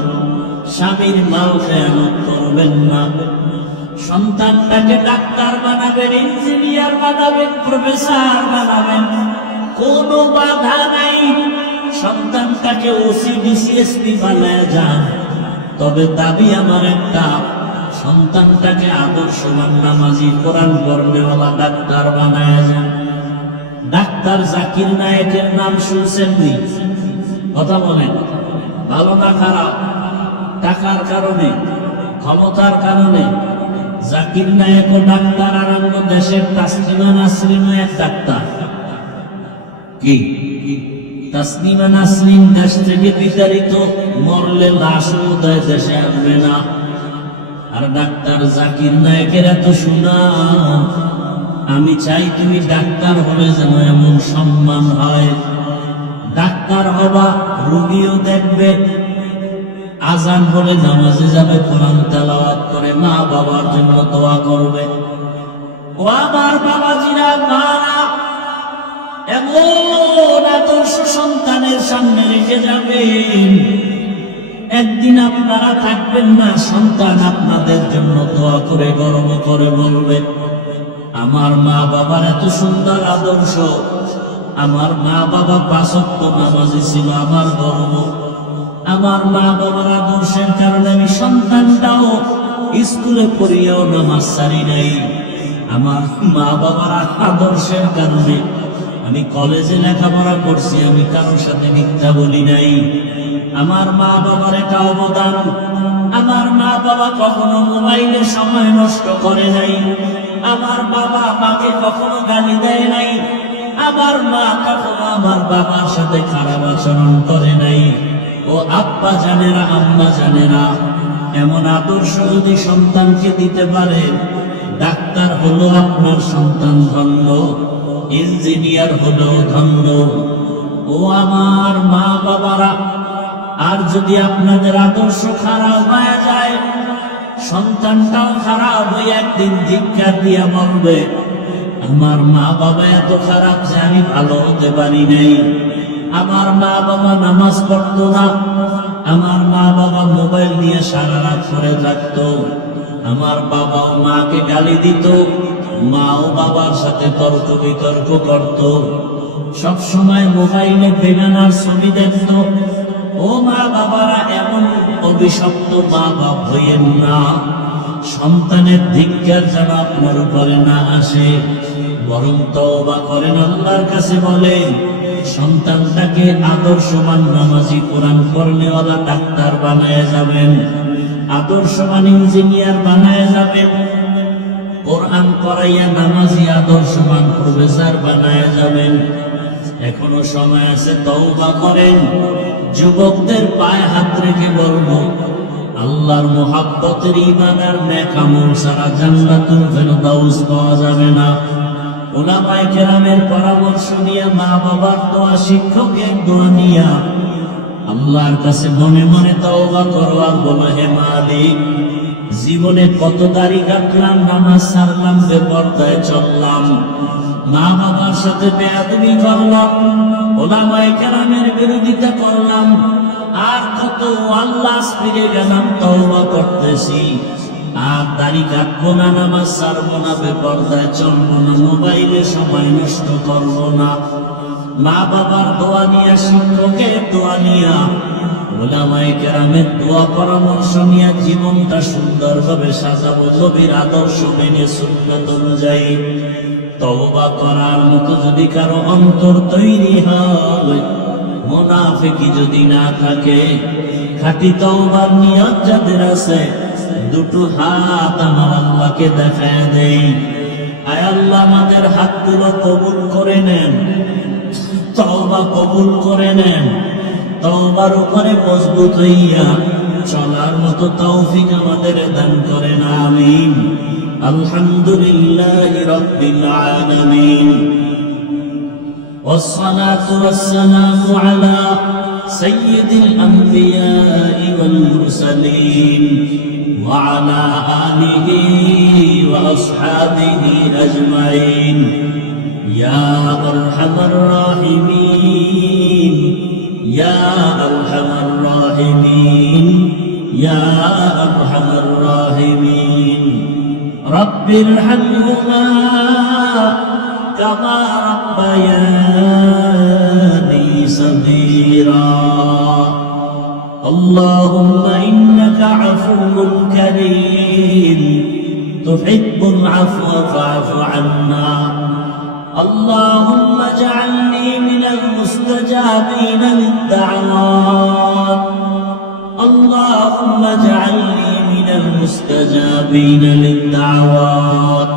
স্বামীর মাল খেয়ানত করবেন না। সন্তানটাকে ডাক্তার বানাবেন, ইঞ্জিনিয়ার বানাবেন, প্রফেসর বানাবেন, কোনো বাধা নাই। সন্তানটাকে ওসি ডিসিএসপি বানায় যান, তবে দাবি আমার একটা, সন্তানটাকে আদর্শবান নামাজি কোরআন পড়নেওয়ালা ডাক্তার বানায় যান। ডাক্তার জাকির নায়েকের নাম শুনছেন নি? কথা বলেন, ভালো না খারাপ? টাকার কারণে, ক্ষমতার কারণে জাকির নায়েক ও ডাক্তার, আর অন্য দেশের তাসলিমা নাসরিন এক ডাক্তার। কি তাসলিমা নাসরিন দেশ থেকে বিতাড়িত, মরলে লাশ উদয় দেশে আসবে না। আর ডাক্তার জাকির নায়েকের এত সুনাম, আমি চাই তুমি ডাক্তার হলে যেন এমন সম্মান হয়। ডাক্তার হবা, রোগীও দেখবে, আজান হলে নামাজে যাবে, কোরআন তেলাওয়াত করে, মা বাবার জন্য দোয়া করবে। ও আমার বাবাজিরা, মারা, এমন আদর্শ সন্তানের সামনে রেখে যাবেন, একদিন আপনারা থাকবেন না, সন্তান আপনাদের জন্য দোয়া করে গর্ব করে বলবে, আমার মা বাবার এত সুন্দর আদর্শ, আমার মা বাবা 5 ওয়াক্ত নামাজি ছিল, আমার গর্ব। আমার মা বাবার আদর্শের কারণে আমি সন্তানটাও স্কুলে পড়িয়েও নামাজ ছাড়ি নাই। আমার মা বাবার আদর্শের কারণে আমি কলেজে লেখাপড়া করছি, আমি কারোর সাথে মিথ্যা বলি নাই। আমার মা বাবার এটা অবদান। আমার মা বাবা কখনো মোবাইলে সময় নষ্ট করে নাই। আমার বাবা মাকে কখনো গালি দেয় নাই। আমার মা কখনো আমার বাবার সাথে খারাপ আচরণ করে নাই। ও আব্বা জানেরা, আম্মা জানেরা, এমন আদর্শ যদি সন্তানকে দিতে পারে, ডাক্তার হলো আপনার সন্তান ধন্য, ইঞ্জিনিয়ার হলো ধন্য। ও আমার মা বাবারা, আর যদি আপনাদের আদর্শ খারাপ হয়ে যায়, সন্তানটাও খারাপ হয়ে একদিন ধিক্কার দিয়া বলবে, আমার মা বাবা এত খারাপ যে আমি ভালো হতে পারি নাই। আমার মা বাবা নামাজ পড়তো না, আমার মা বাবা মোবাইল নিয়ে সারা রাত পড়ে থাকতো, আমার বাবাও মাকে গালি দিত, মাও বাবার সাথে তর্ক বিতর্ক করত, সব সময় মোবাইলে বেগানার ছবি দেখত। ও মা বাবারা, এমন অভিশপ্ত মা বাপ হইয়েন না। সন্তানের ধিক্কার যেন আপনার উপরে না আসে, বরং তওবা করেন, আল্লাহর কাছে বলেন, সন্তানটাকে আদর্শবান নামাজি, কোরআন পড়নেওয়ালা ডাক্তার বানায় যাবেন, আদর্শবান ইঞ্জিনিয়ার বানায় যাবেন, কোরআন পড়াইয়া নামাজি আদর্শবান প্রফেসর বানায় যাবেন। এখনো সময় আছে, তওবা করেন। যুবকদের পায়ে হাত রেখে বলবো, আল্লাহর মুহাব্বতের ঈমান আর নেক আমল ছাড়া জান্নাতুল ফেরদাউস পাওয়া যাবে না। উলামায়ে কেরামের পরামর্শ নিয়ে, মা বাবার দোয়া, শিক্ষকের দোয়া নিয়া আল্লাহর কাছে মনে মনে তওবা করো আর বলো, হে মালিক, জীবনে কত দাড়ি কাটলাম, নামাজ ছাড়লাম, বেপরদায় চললাম, মা বাবার সাথে বেয়াদবি করলাম, উলামায়ে কেরামের বিরোধিতা করলাম, আর কত আল্লাহ ফিরে গেলাম, তওবা করতেছি, আর দাড়ি কাটবো না, নামাজ ছাড়বো না, বেপরদায় চলবো না, মোবাইলে সময় নষ্ট করবো না। মা বাবার দোয়া নিয়া, শিক্ষকের দোয়া নিয়া, উলামায়ে কেরামের দোয়া পরামর্শ নিয়া জীবনটা সুন্দরভাবে সাজাবো, নবীর আদর্শ মেনে সুন্নাত অনুযায়ী। তওবা করার মতো যদি কারো অন্তর তৈরি হয়, মুনাফিকি যদি না থাকে, খাঁটি তওবার নিয়ত যাদের আছে, দুটো হাত আমার আল্লাহকে দেখায় দেই, আয় আল্লাহ আমাদের হাতগুলো কবুল করে নেন, তওবা কবুল করে নেন, তওবার উপরে মজবুত হইয়া চলার মতো তৌফিক আমাদের দান করেন, আমিন। আলহামদুলিল্লাহি রাব্বিল আলামিন, والصلاة والسلام على سيد الأنبياء والمرسلين وعلى آله وأصحابه أجمعين يا أرحم الراحمين يا أرحم الراحمين يا أرحم الراحمين رب ارحمهما كما ربياني صغيرا اللهم إنك عفو كريم تحب العفو فاعف عنا اللهم اجعلني من المستجابين للدعوات اللهم اجعلني من المستجابين للدعوات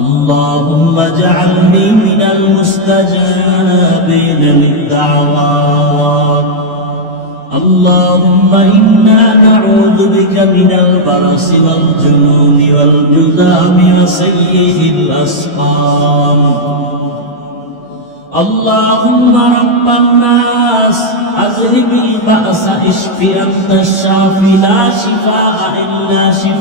اللهم اجعلني من المستجابين للدعوات اللهم إنا نعوذ بك من البرص والجنون والجذام وسيء الأسقام اللهم رب الناس أذهب البأس اشف أنت الشافي لا شفاء إلا شفاء